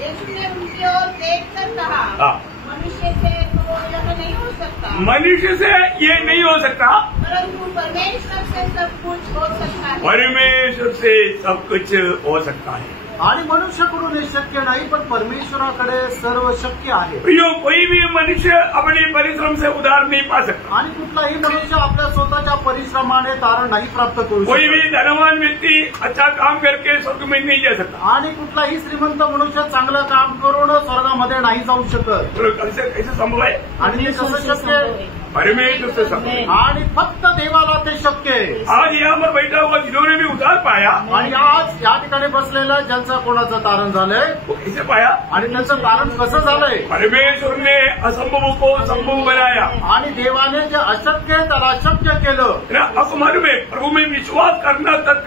यीशु ने उनकी ओर देखकर कहा, हाँ मनुष्य से तो यह नहीं हो सकता, मनुष्य से ये नहीं हो सकता परंतु परमेश्वर से सब कुछ हो सकता है. परमेश्वर से सब कुछ हो सकता है. आणि मनुष्याकडून हे शक्य नाही, पण परमेश्वराकडे सर्व शक्य आहे. प्रियो, कोई भी मनुष्य अपने परिश्रम से उधार नहीं पा सकता. आणि कुठलाही मनुष्य आपल्या स्वतःच्या परिश्रमाने तारण नाही प्राप्त करू कोई शकत. भी धनवान व्यक्ति अच्छा काम करके स्वर्ग में नहीं जा सकता. आणि कुठलाही श्रीमंत मनुष्य चांगलं काम करून स्वर्गामध्ये नाही जाऊ शकत. तो कैसे संभव है? आणि ते कसं शक्य आहे? परमेश्वर से संभव है. आणि फक्त देवाला ते शक्य आहे. आज यहाँ पर बैठा हुआ जिन्होंने भी उधार पाया, आणि आज या ठिकाणी बसलेलं ज्यांचं कोणाचं तारण झालंय वो कैसे पाया? आणि त्यांचं तारण कसं झालंय? परमेश्वर ने असंभव को संभव बनाया. आणि देवाने जे अशक्य आहे त्याला शक्य केलं. ना, आपको मालूम है, प्रभु में विश्वास करना तक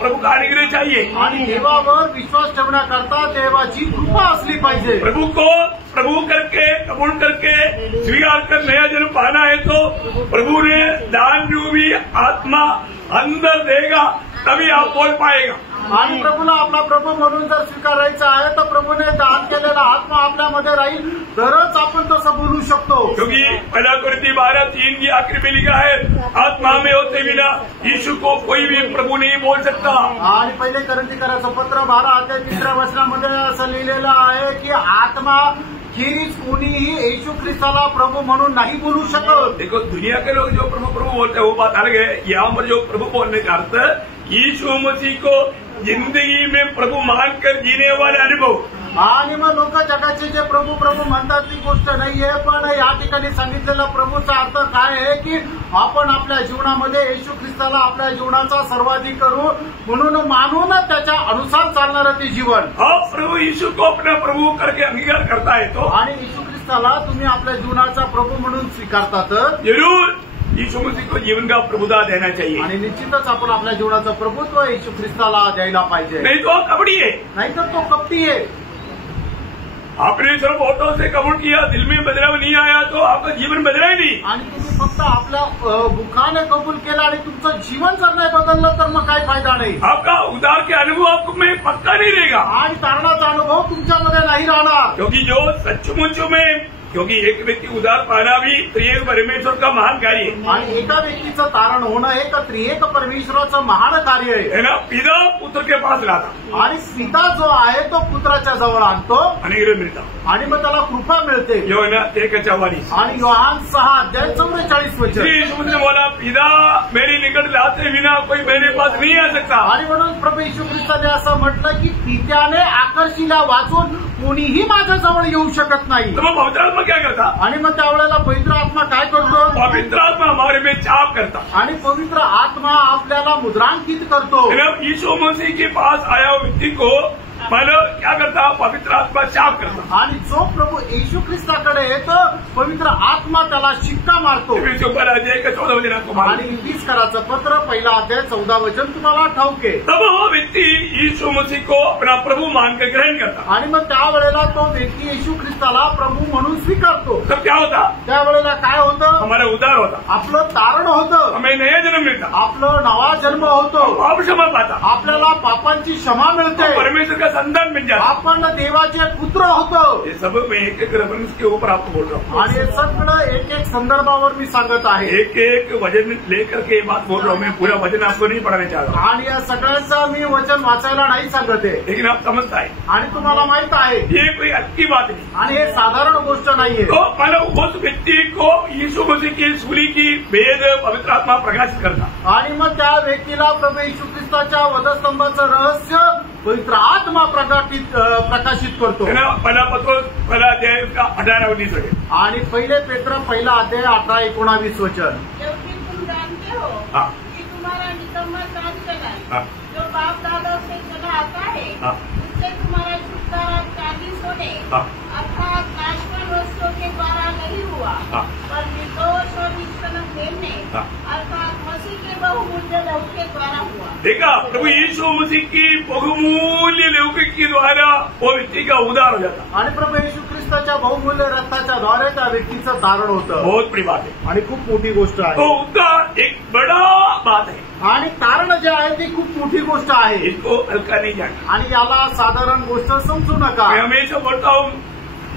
प्रभु का अनुग्रह चाहिए. आणि देवावर विश्वास ठेवण्याकरता देवाची कृपा असली पाहिजे. प्रभु को प्रभु करके कबूल करके स्वीकार कर नया जन्म पाना है तो प्रभु ने दान रूपी आत्मा अंदर देगा, तभी आप बोल पाएगा. आणि प्रभूला आपला प्रभू म्हणून जर स्वीकारायचा आहे तर प्रभूने दान केलेला आत्मा आपल्यामध्ये राहील, तरच आपण तसं बोलू शकतो. क्योंकि 1 कोरिन्थी 12:3 की आखिरी में लिखा है, आत्मा में होते बिना यीशु को कोई भी प्रभु नहीं बोल सकता. आणि पहिले कोरिन्थीकराचं पत्र 12:3 वचनामध्ये असं लिहिलेलं आहे की आत्मा खेरीज कोणीही येशू ख्रिस्ताला प्रभू म्हणून नाही बोलू शकत. देखो, दुनिया के लोग जो प्रभु प्रभु बोलते हैं वो बात अलग है. यहाँ पर जो प्रभु बोलने का अर्थ यीशु मसीह को जिंदगी में प्रभु मानकर जीने वाले अनुभव. आणि मग लोक जगाचे जे प्रभू प्रभू म्हणतात ती गोष्ट नाहीये, पण या ठिकाणी सांगितलेला प्रभूचा अर्थ काय आहे की आपण आपल्या जीवनामध्ये येशू ख्रिस्ताला आपल्या जीवनाचा सर्वाधिक करू म्हणून मानून त्याच्या अनुसार चालणारं ते जीवन. और प्रभु यीशु को अपना प्रभु करके अंगीकार करता है तो आणि येशू ख्रिस्ताला तुम्ही आपल्या जीवनाचा प्रभू म्हणून स्वीकारतात, जरूर यीशु मसीह को जीवन का प्रभुता देना चाहिए. आणि निश्चितच आपण आपल्या जीवनाचं प्रभुत्व येशू ख्रिस्ताला द्यायला पाहिजे. नहीं तो कपड़ी है. नाहीतर तो कपटी आहे. आपने सिर्फ वोटों से कबूल किया, दिल में बदलाव नहीं आया तो आपका जीवन बदला ही नहीं. आणि तुम्ही फक्त आपल्या मुखाने कबूल केलं आणि तुमचं जीवन जर नाही बदललं तर मग काय फायदा नाही. आपका उधार के अनुभव आपको में पक्का नहीं रहेगा. आणि तारणाचा अनुभव तुमच्यामध्ये नाही राहणार. क्योंकि जो सचमुच में, क्योंकि एक व्यक्ति उधार पाना भी त्रिएक परमेश्वर का महान कार्य है. आणि एका व्यक्तीचं तारण होणं हे त्रिएक परमेश्वराचं महान कार्य आहे. है ना. पिता पुत्र के पास लाता आणि पिता जो आहे तो पुत्राच्या जवळ आणतो अनुग्रह मिलता. आणि मग त्याला कृपा मिळते. योना 1:44. आणि योहान 6:44 वचन. श्री यीशु मसीह ने बोला, पिता मेरी निकट लाते बिना कोई मेरे पास नहीं आ सकता. आणि म्हणून प्रभू येशू ख्रिस्ताने असं म्हटलं की पित्याने आकर्षीला वाचून कोणीही माझ्याजवळ येऊ शकत नाही. तो वो पवित्र आत्मा क्या करता? आणि मग त्यावेळेला पवित्र आत्मा काय करतो? पवित्र आत्मा हमारे में छाप करता. आणि पवित्र आत्मा आपल्याला मुद्रांकित करतो. यीशु मसीह के पास आया व्यक्ति को मतलब क्या करता? पवित्र आत्मा छाप करता. आणि जो प्रभू येशू ख्रिस्ताकडे येतो पवित्र आत्मा त्याला शिक्का मारतो. इसके ऊपर अध्याय का 14 वचन आपको मालूम. आणि 20 कराचं पत्र 1 अध्याय 14 वचन तुम्हाला ठाऊक आहे. तब वो व्यक्ति यीशु मसीह को अपना प्रभु मानकर ग्रहण करता. आणि मग त्यावेळेला तो व्यक्ती येशू ख्रिस्ताला प्रभू म्हणून स्वीकारतो. तब क्या होता? त्यावेळेला काय होतं? हमारा उद्धार होता. आपलं तारण होतं. हमें नया जन्म मिलता. आपलं नवा जन्म होतो. पाप क्षमा पाता. आपल्याला पापांची क्षमा मिळते. परमेश्वर का संतान बन जाता. आपण देवाचे पुत्र होतो. ये सब मैं एक एक रेफरेंस के ऊपर आपको बोल रहा हूँ. आणि हे सगळं एक एक संदर्भावर मी सांगत आहे. एक एक वजन लेकर के बात बोल रहा हूँ. मैं पूरा वजन आपको नहीं पढ़ाने चाह रहा. आणि या सगळ्यांचं मी वचन वाचायला नाही सांगत आहे. लेकिन आप समझता है आणि तुम्हाला माहित आहे ये कोई हल्की बात नहीं. आणि हे साधारण गोष्ट नाहीये. तो मतलब उस व्यक्ति को यीशु मसीह की सूली की भेद पवित्र आत्मा प्रकाशित करता. आणि मग त्या व्यक्तीला प्रभू येशू ख्रिस्ताच्या वधस्तंभाचं रहस्य पवित्र आत्मा प्रकाशित करतो. पहिला पत्रोस 1 अध्याय उसका 18-19 वचन. आणि पहिले पेत्र 1 अध्याय 18-19 वचन. क्योंकि तुम जानते हो हाँ. कि तुम्हारा निकम्मा चलन हाँ. जो बाप दादा से चला आता है हाँ. उससे तुम्हारा छुटकारा चांदी सोने हाँ. अर्थात नाशवान वस्तुओं के द्वारा नहीं हुआ, हाँ. पर निर्दोष और निष्कलंक मेमने हाँ. अर्थात मसीह के बहुमूल्य लहू के द्वारा हुआ. देखा, प्रभु यीशु मसीह की बहुमूल्य लहू के द्वारा वो व्यक्ति का उद्धार हो जाता. आणि प्रभू येशू ख्रिस्ताच्या बहुमूल्य रक्ताच्या द्वारे त्या व्यक्तीचं तारण होतं. बहुत बड़ी बात है. आणि खूप मोठी गोष्ट तो आहे. उद्धार एक बड़ा बात है. आणि तारण जे आहे ती खूप मोठी गोष्ट आहे. इसको हल्का नहीं जाना. आणि याला साधारण गोष्ट समजू नका. मैं हमेशा बोलता हूँ,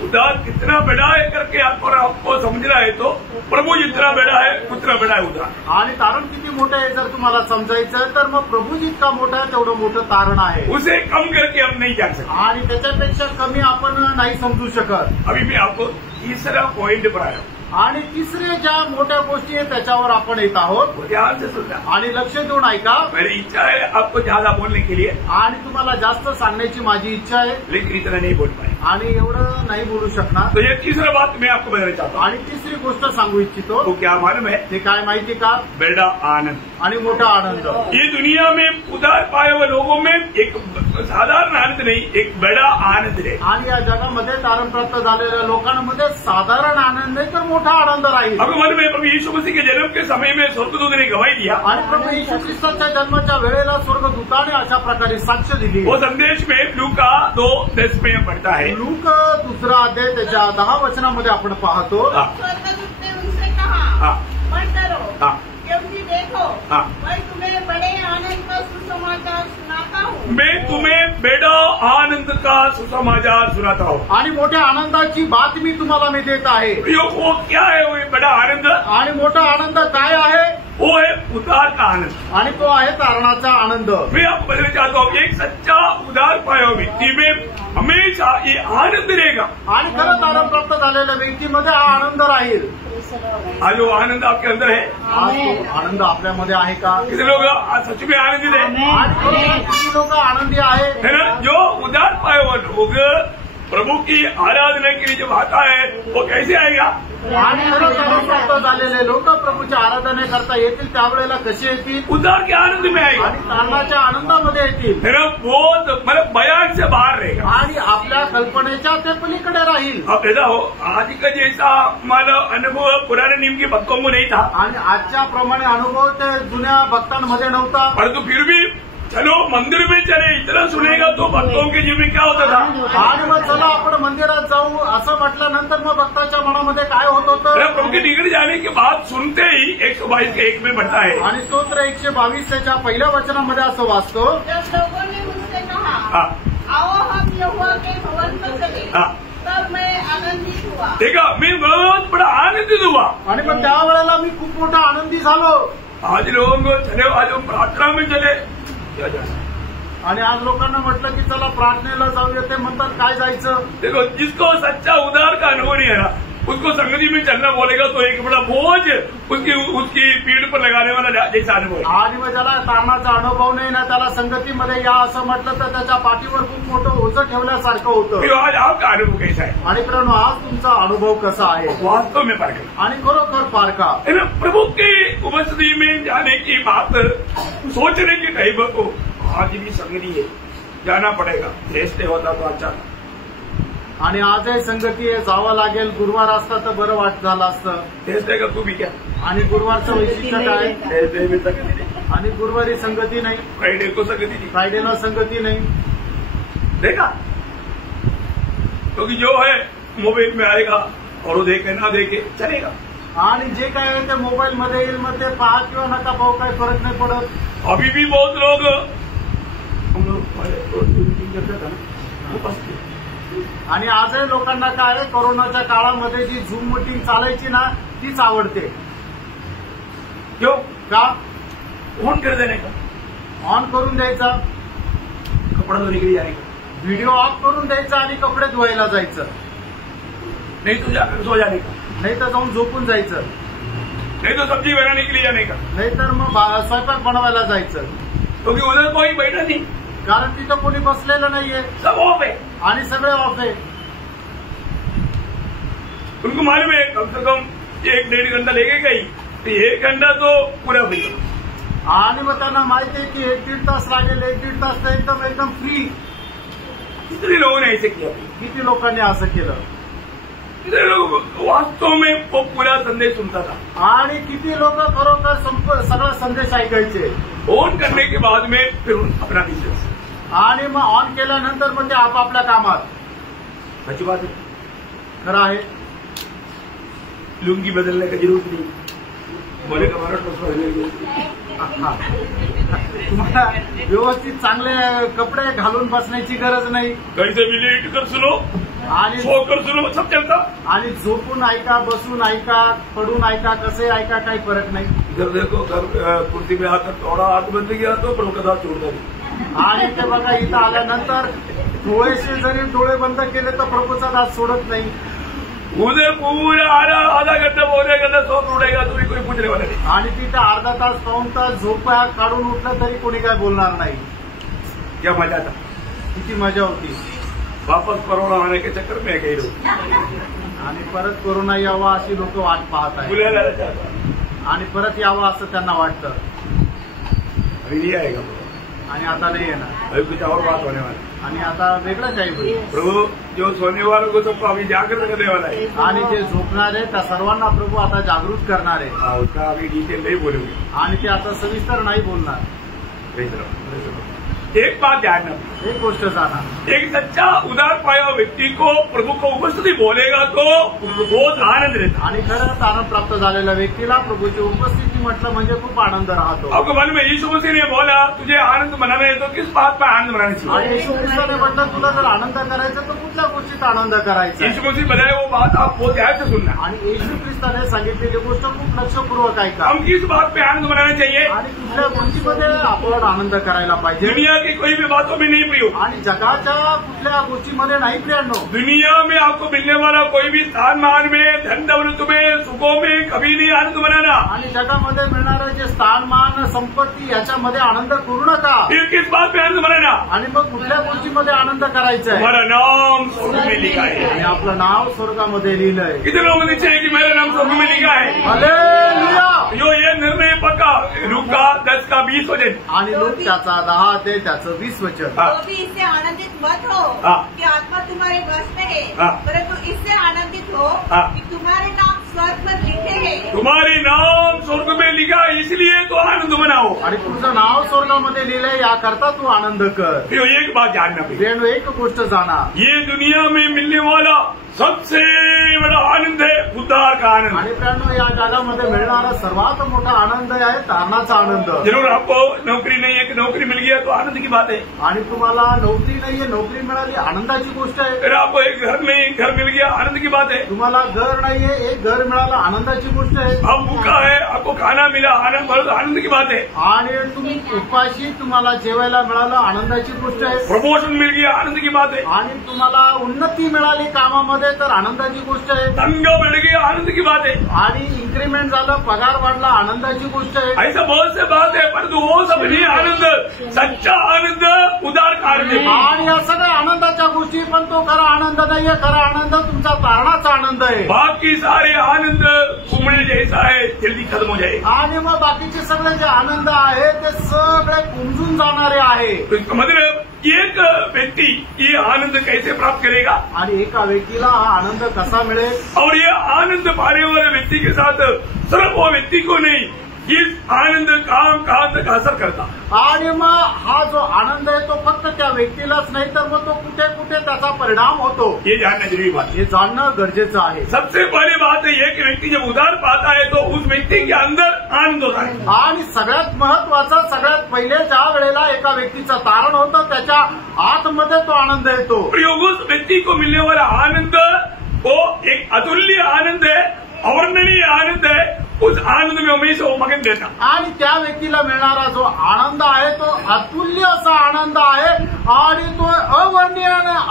उदार कितना बड़ा है करके आपको समझना है तो प्रभु जितना बड़ा है उतना बड़ा है उदार। आणि तारण किती मोठं आहे जर तुम्हाला समजायचं आहे तर मग प्रभू जितका मोठा आहे तेवढं मोठं तारण आहे। उसे कम करके हम नहीं जान सकते आणि त्याच्यापेक्षा कमी आपण नाही समजू शकत। अभी मैं आपको तीसरा पॉइंट पर आया हूं आणि तिसरे ज्या मोठ्या गोष्टी आहेत त्याच्यावर आपण येत आहोत। वो ध्यान से सुनना। आणि लक्ष देऊन ऐका। मेरी इच्छा है आपको ज्यादा बोलने के लिए आणि तुम्हाला जास्त सांगण्याची माझी इच्छा आहे लेकिन इतना नहीं बोल पाए आणि एवढं नाही बोलू शकणार। तो ये तीसरा बात मैं आपको बताना चाहता हूँ। आणि तिसरी गोष्ट सांगू इच्छितो तो क्या मालूम है? ते काय माहिती का? बड़ा आनंद आणि मोठा आनंद। ये दुनिया में उदार पाए हुए लोगों में एक साधारण आनंद नहीं एक बड़ा आनंद है। आणि या जगामध्ये तारण प्राप्त झालेल्या लोकांमध्ये साधारण आनंद नाही तर मोठा आनंद राहील। आपको मालूम है प्रभु यीशु मसीह के जन्म के समय में स्वर्गदूत ने गवाही दिया आणि प्रभू येशू ख्रिस्ताच्या जन्माच्या वेळेला स्वर्गदूताने अशा प्रकारे साक्ष दिली। वो संदेश में लूका 2:10 में पढ़ता है। लूक 2 अध्याय त्याच्या 10 वचनामध्ये आपण पाहतो। स्वर्गदूत ने उनसे कहा हाँ। मत डरो हाँ। क्योंकि देखो हाँ। मैं तुम्हें बड़े आनंद का सुसमाचार सुनाता हूँ। मैं तुम्हें बड़ा आनंद का सुसमाचार सुनाता हूँ। आणि मोठ्या आनंदाची बातमी तुम्हाला मी देत आहे। वो क्या है वो बड़ा आनंद? आणि मोठा आनंद काय आहे? वो है उदार का आनंद आणि तो आहे तारणाचा आनंद। मैं आपको बताना चाहता हूँ एक सच्चा उदार पाया हुआ व्यक्ति में हमेशा ये आनंद रहेगा। आणि खरं तारण प्राप्त झालेल्या व्यक्तीमध्ये हा आनंद राहील। आज वो आनंद आपके अंदर है? आज तो आनंद आपल्यामध्ये आहे का? कितने लोग आज सच में आनंदित है? आणि किती लोक आनंदी आहेत? है ना? जो उदार पाए हुआ लोग प्रभु की आराधना के लिए जब आता है वो कैसे आएगा? आणि खरं तारण प्राप्त झालेले लोक प्रभूच्या आराधनेकरता येतील त्यावेळेला कसे येतील? उदार के आनंद में आएगा आणि तारणाच्या आनंदामध्ये येतील। है ना? बहुत मतलब बयान से बाहर रहेगा आणि आपल्या कल्पनेच्या ते पलीकडे राहील। अब ऐसा हो आज का जैसा हमारा अनुभव पुराने नियम के भक्तों को नहीं था आणि आजच्या प्रमाणे अनुभव ते जुन्या भक्तांमध्ये नव्हता। परंतु फिर भी चलो मंदिर में चले इतना सुनेगा तो भक्तों के जीवन में क्या होता था? आणि मग चला आपण मंदिरात जाऊ असं म्हटल्यानंतर मग भक्ताच्या मनामध्ये काय होत होतं? प्रभु के निकट जाने के बाद सुनते ही 122 के 1 में बढ़ता है। आणि स्तोत्र 122 त्याच्या पहिल्या वचनामध्ये असं वाचतो। जब लोगों ने मुझसे कहा हाँ। आओ हम यहोवा के भवन में चले हाँ। तब मैं आनंदित हुआ। देखा मैं बहुत बड़ा आनंदित हुआ। आणि मग त्यावेळेला मी खूप मोठा आनंदी झालो। आज लोगों को चले आज हम प्रार्थना में चले क्या जाना? आणि आज लोकांना म्हटलं की चला प्रार्थनेला जाऊया ते म्हणतात काय जायचं? देखो जिसको सच्चा उदार का अनुभव नहीं है ना उसको संगति में चलना बोलेगा तो एक बड़ा बोझ उसकी पीठ पर लगाने वाला जैसा अनुभव है। आणि मग ज्याला तारणाचा अनुभव नाही ना त्याला संगतीमध्ये या असं म्हटलं तर त्याच्या पाठीवर खूप मोठं ओझं ठेवल्यासारखं होतं। फिर आज आपका अनुभव कैसा है? आणि मित्रांनो आज तुमचा अनुभव कसा आहे? वास्तव में पारखा आणि खरोखर पारखा। प्रभु की उपस्थिति में जाने की बात सोचने की टाइम को आज भी संगति है जाना पड़ेगा। टेस्ट होता तो अच्छा आणि आजही संगती आहे जावं लागेल। गुरुवार असता तर बरं वाट झालं असतं। टेस्ट है का तू भी क्या? आणि गुरुवारचं वैशिष्ट्य काय? टेस्ट में संगति नहीं आणि गुरुवारी संगती नाही, फ्राइडे को संगति नहीं फ्रायडेला संगती नाही। देखा क्योंकि जो है मोबाइल में आएगा और वो देखे ना देखे चलेगा। आणि जे काय आहे ते मोबाईल मध्ये येईल मग ते पहा किंवा नका पाहू काही फरक नाही पडत। अभी भी बहुत लोग हम लोग आणि आजही लोकांना काय आहे कोरोनाच्या काळामध्ये जी झूम मीटिंग चालायची ना तीच आवडते। क्यों? का? ऑन कर देने का, ऑन करून द्यायचा, कपड़ा धोने के लिए जाने का, व्हिडिओ ऑफ करून द्यायचा आणि कपडे धुवायला जायचं, नहीं तो जाकर सो जाने का, नाही तर जाऊन झोपून जायचं, नहीं तो सब्जी बनाने के लिए जाने का, नाही तर मग स्वयंपाक बनवायला जायचं। क्योंकि उधर कोई बैठा नहीं, कारण तिथं कोणी बसलेलं नाहीये सब ऑफ है आणि सगळे ऑफ आहे। उनको मालूम है कम से कम 1-1.5 घंटा लगेगा ही, तो 1 घंटा तो पूरा फ्री। आणि मग त्यांना माहिती आहे की 1-1.5 तास लागेल, 1-1.5 तास तर एकदम फ्री। कितने लोगों ने ऐसे किया? किती लोकांनी असं केलं? कितने लोग वास्तव में वो पूरा संदेश सुनता था आणि किती लोक खरोखर सगळा संदेश ऐकायचे। ऑन करने के बाद में फिर अपना बिजनेस, आणि मग ऑन केल्यानंतर मग ते आपापल्या कामात। सच्ची बात है, खरं आहे। लुंगी बदलने का जरूरत नहीं, बोले का महाराज तुम्हाला व्यवस्थित चांगले कपडे घालून बसण्याची गरज नाही। कैसे भी लेट कर सुनो आणि सोकर सुनो सब चलता। आणि झोपून ऐका, बसून ऐका, पडून ऐका, कसे ऐका, काही फरक नाही। इधर देखो, घर कुर्सी में आकर थोड़ा हाथ बंद किया तो प्रभु का साथ छोड़ता नहीं। आणि ते बघा इथं आल्यानंतर थोडेसे जरी डोळे बंद केले तर प्रभूचा दास सोडत नाही। मुझे पूरा आधा घंटा बोलने घंटा सो उठेगा तो भी कोई पूछने वाला नहीं। आणि तिथे अर्धा तास पाऊण तास झोपा काढून उठलं तरी कोणी काय बोलणार नाही। क्या मजा था, किती मजा होती। वापस कोरोना आने के चक्कर में गए लोग, आणि परत कोरोना यावा अशी लोक वाट पाहत आहेत बुलाया जाता आणि परत यावं असं त्यांना वाटतं। अभी नहीं आएगा आणि आता नाही येणार, अभी कुछ और बात होने वाला है। आणि आता वेगळं काही होईल। प्रभु जो सोने वालों को सबको अभी जागृत करने वाला है, आणि जे झोपणार आहे त्या सर्वांना प्रभू आता जागृत करणार आहे। हाँ, उसका अभी डिटेल नहीं बोलेंगे। आणि ते आता सविस्तर नाही बोलणार। Praise the Lord. एक बात ध्यान रखना, एक गोष्ट जाणार, एक सच्चा उदार पाया व्यक्ति को प्रभू को उपस्थिति बोलेगा तो बहुत आनंद रहता है। आणि खरंच आनंद प्राप्त झालेल्या व्यक्तीला प्रभूची उपस्थिती म्हटलं म्हणजे खूप आनंद राहतो। आपको मालूम है यीशु मसीह ने बोला तुझे आनंद मनाना है तो किस बात पर आनंद मनाना चाहिए? आणि येशू ख्रिस्ताने म्हटलं तुला जर आनंद करायचा तर कुठल्या गोष्टीत आनंद करायचा। यीशु मसीह बताए वो बात आप बहुत ध्यान से सुनना। आणि येशू ख्रिस्ताने सांगितलेली गोष्ट खूप लक्षपूर्वक ऐका। हम किस बात पे आनंद मनाना चाहिए? आणि कुठल्या गोष्टीमध्ये आपण आनंद करायला पाहिजे। दुनिया की कोई भी बातों में नहीं प्रियो, आणि जगाच्या कुठल्या गोष्टीमध्ये नाही प्रियांनो। दुनिया में आपको मिलने वाला कोई भी स्थान मान में, धन दौलत में, सुखों में कभी नहीं आनंद मनाना। आणि जगामध्ये मिळणारं जे स्थानमान संपत्ती याच्यामध्ये आनंद करू नका। फिर किस बात पे आनंद मनाना? आणि मग कुठल्या गोष्टीमध्ये आनंद करायचा आहे? हमारा नाम स्वर्ग में लिखा है। आणि आपलं नाव स्वर्गामध्ये लिहिलंय। कितने लोग नीचे है कि मेरा नाम स्वर्ग में लिखा है? हालेलुया। यो ये निर्णय पक्का लूका 10:20 वचन। आणि लोक त्याचा 10 ते त्याचं 20 वचन। हाँ। तो भी इससे आनंदित मत हो हाँ। कि आत्मा तुम्हारे वश में है, हाँ। परंतु इससे आनंदित हो हाँ। कि तुम्हारे नाम स्वर्ग में लिखे हैं। तुम्हारे नाम स्वर्ग में लिखा है, इसलिए तो आनंद मनाओ। आणि तुझं नाव स्वर्गामध्ये लिहिलंय याकरता तू आनंद कर। फिर एक बात जानना भाई, प्रियांनो, एक गोष्ट जाणार, ये दुनिया में मिलने वाला सबसे बड़ा आनंद है उद्धार का आनंद। आणि प्रियांनो या जगामध्ये मिळणारा सर्वात मोठा आनंद आहे तारणाचा आनंद। जरूर आपको नौकरी नहीं है कि नौकरी मिल गया तो आनंद की बात है। आणि तुम्हाला नोकरी नाहीये, नोकरी मिळाली आनंदाची गोष्ट आहे। फिर आपको एक घर नहीं, घर मिल गया आनंद की बात है। तुम्हाला घर नाहीये, एक घर मिळालं आनंदाची गोष्ट आहे। आप भूखा है, आपको खाना मिला आनंद, बहुत आनंद की बात है। आणि तुम्ही उपाशी तुम्हाला जेवायला मिळालं आनंदाची गोष्ट आहे। प्रमोशन मिल गया आनंद की बात है। आणि तुम्हाला उन्नती मिळाली कामामध्ये तर आनंदाची गोष्ट आहे। दंगा बढ़ गया आनंद की बात है। आणि इन्क्रीमेंट झालं, पगार वाढला, आनंदाची गोष्ट आहे। ऐसा बहुत से बात है, परंतु वो सब नहीं आनंद। सच्चा आनंद उदार का आनंद है। आणि या सगळ्या आनंदाच्या गोष्टी पण तो खरा आनंद नाहीये। खरा आनंद तुमचा तारणाचा आनंद आहे। बाकी सारे आनंद कुमड़े जैसा है, जल्दी खत्म हो जाए। आणि मग बाकीचे सगळे जे आनंद आहे ते सगळे कुंजून जाणारे आहे। तो इसका मतलब एक व्यक्ति ये आनंद कैसे प्राप्त करेगा? आणि एका व्यक्तीला हा आनंद कसा मिळेल? और ये आनंद पाने वाले व्यक्ति के साथ सिर्फ वो व्यक्ति को नहीं, इस आनंद काम कहाँ तक असर करता। आणि मग हा जो आनंद आहे तो फक्त त्या व्यक्तीलाच नाही तर मग तो कुठे कुठे त्याचा परिणाम होतो, ये जानना जरूरी बात है। हे जाणणं गरजेचं आहे। सबसे पहली बात है ये कि व्यक्ति जब उदार पाता है तो उस व्यक्ति के अंदर आनंद होता है। आणि सगळ्यात महत्वाचं, सगळ्यात पहिले ज्या वेळेला एका व्यक्तीचं तारण होतं त्याच्या आतमध्ये तो आनंद येतो। प्रयोग उस व्यक्ति को मिलने वाला आनंद वो एक अतुल्य आनंद है, अवर्णनीय आनंद है। उस आनंद में हमेशा वो मगन रहता। आणि त्या व्यक्तीला मिळणारा जो आनंद आहे तो अतुल्य असा आनंद आहे आणि तो अवर्णनीय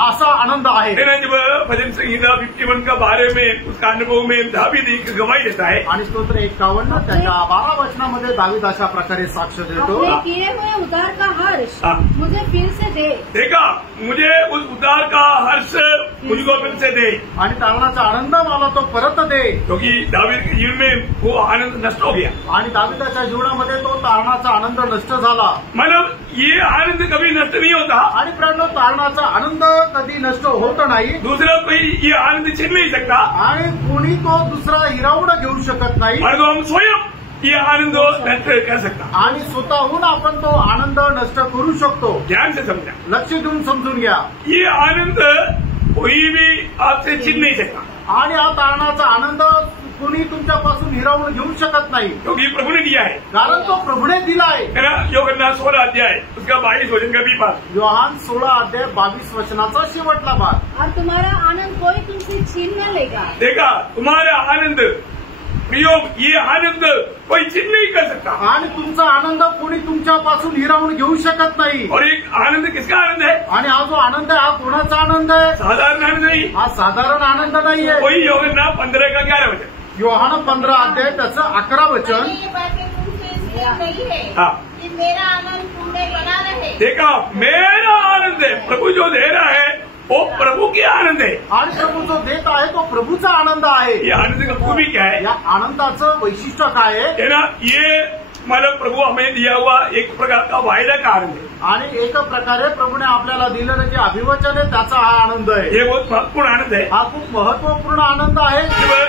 असा आनंद आहे। जब भजन संहिता 51 का बारे में उसका अनुभव में दावीद एक गवाही देता है। आणि स्तोत्र 51 त्याच्या 12 वचनामध्ये दावीद अशा प्रकारे साक्ष देतो, अपने किए हुए उद्धार का हर्ष हाँ। मुझे फिर से दे। देखा, मुझे उस उद्धार का हर्ष मुझको फिर से दे। आणि तारणाचा आनंद मला तो परत दे। क्योंकि दावीद के जीवन में वो आनंद नष्ट हो गया। आणि दावीदाच्या जीवनामध्ये तो तारणाचा आनंद नष्ट झाला। मतलब ये आनंद कभी नष्ट नहीं होता। आणि प्रियांनो, तारणाचा आनंद कधी नष्ट होत नाही। दूसरा कोई ये आनंद छीन नहीं सकता। आणि कोणी तो दुसरा हिरावून घेऊ शकत नाही। परंतु हम स्वयं ये आनंद नष्ट कर सकता। आणि स्वतःहून आपण तो आनंद नष्ट करू शकतो। ध्यान से समझा, लक्ष देऊन समजून घ्या। ये आनंद कोई भी आपसे छीन नहीं सकता। आणि हा तारणाचा आनंद कुणी तुमच्यापासून हिरावून घेऊ शकत नाही, क्योंकि प्रभु ने दिया है। कारण तो प्रभूने दिला आहे। मेरा यूहन्ना 16 अध्याय उसका 22 वचन का भी पास। योहान 16 अध्याय 22 वचनाचा शेवटला भाग। और तुम्हारा आनंद कोई तुमसे छीन न लेगा। देखा, तुम्हारा आनंद प्रियो, ये आनंद कोई छीन नहीं कर सकता। आणि तुमचा आनंद कोणी तुमच्यापासून हिरावून घेऊ शकत नाही। और एक आनंद किसका आनंद है? आणि हा जो आनंद आहे हा कोणाचा आनंद आहे? साधारण आनंद नहीं, हा साधारण आनंद नाहीये। वही यूहन्ना 15 का 11 वचन। योहान 15 अध्याय त्याचं 11 वचन। मैंने ये बातें तुमसे इसलिए नहीं है हाँ। कि मेरा आनंद तुम में बना रहे। देखा, मेरा आनंद है, प्रभु जो दे रहा है वो प्रभु की आनंद है। आणि प्रभू जो देत आहे तो प्रभूचा आनंद आहे। ये आनंद का खूबी क्या है? या आनंदाचं वैशिष्ट्य काय आहे? है ना, ये मतलब प्रभु हमें दिया हुआ एक प्रकार का वायदा का आनंद है। आणि एक प्रकारे प्रभूने आपल्याला दिलेलं जे अभिवचन आहे त्याचा हा आनंद आहे। ये बहुत महत्वपूर्ण आनंद है। हा खूप महत्वपूर्ण आनंद आहे।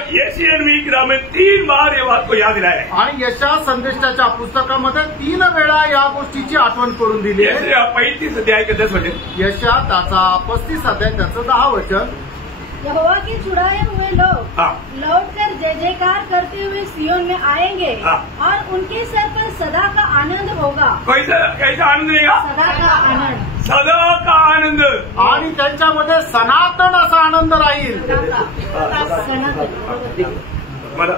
यशायाह किताब में 3 बार ये बात को याद दिलाया है। आणि यशायाह संदेशाच्या पुस्तकामध्ये 3 वेळा या गोष्टीची आठवण करून दिली आहे। यशायाह 35 अध्याय के 10 वचन। यशायाह त्याचा 35 अध्याय त्याचं 10 वचन। यहोवा के छुड़ाए हुए लोग हाँ। लौटकर जय जयकार करते हुए सियोन में आएंगे हाँ। और उनके सर पर सदा का आनंद होगा। कैसा आनंद रहेगा? सदा का आनंद। सदा का आनंद। आणि त्यांच्यामध्ये सनातन असा आनंद राहील। मला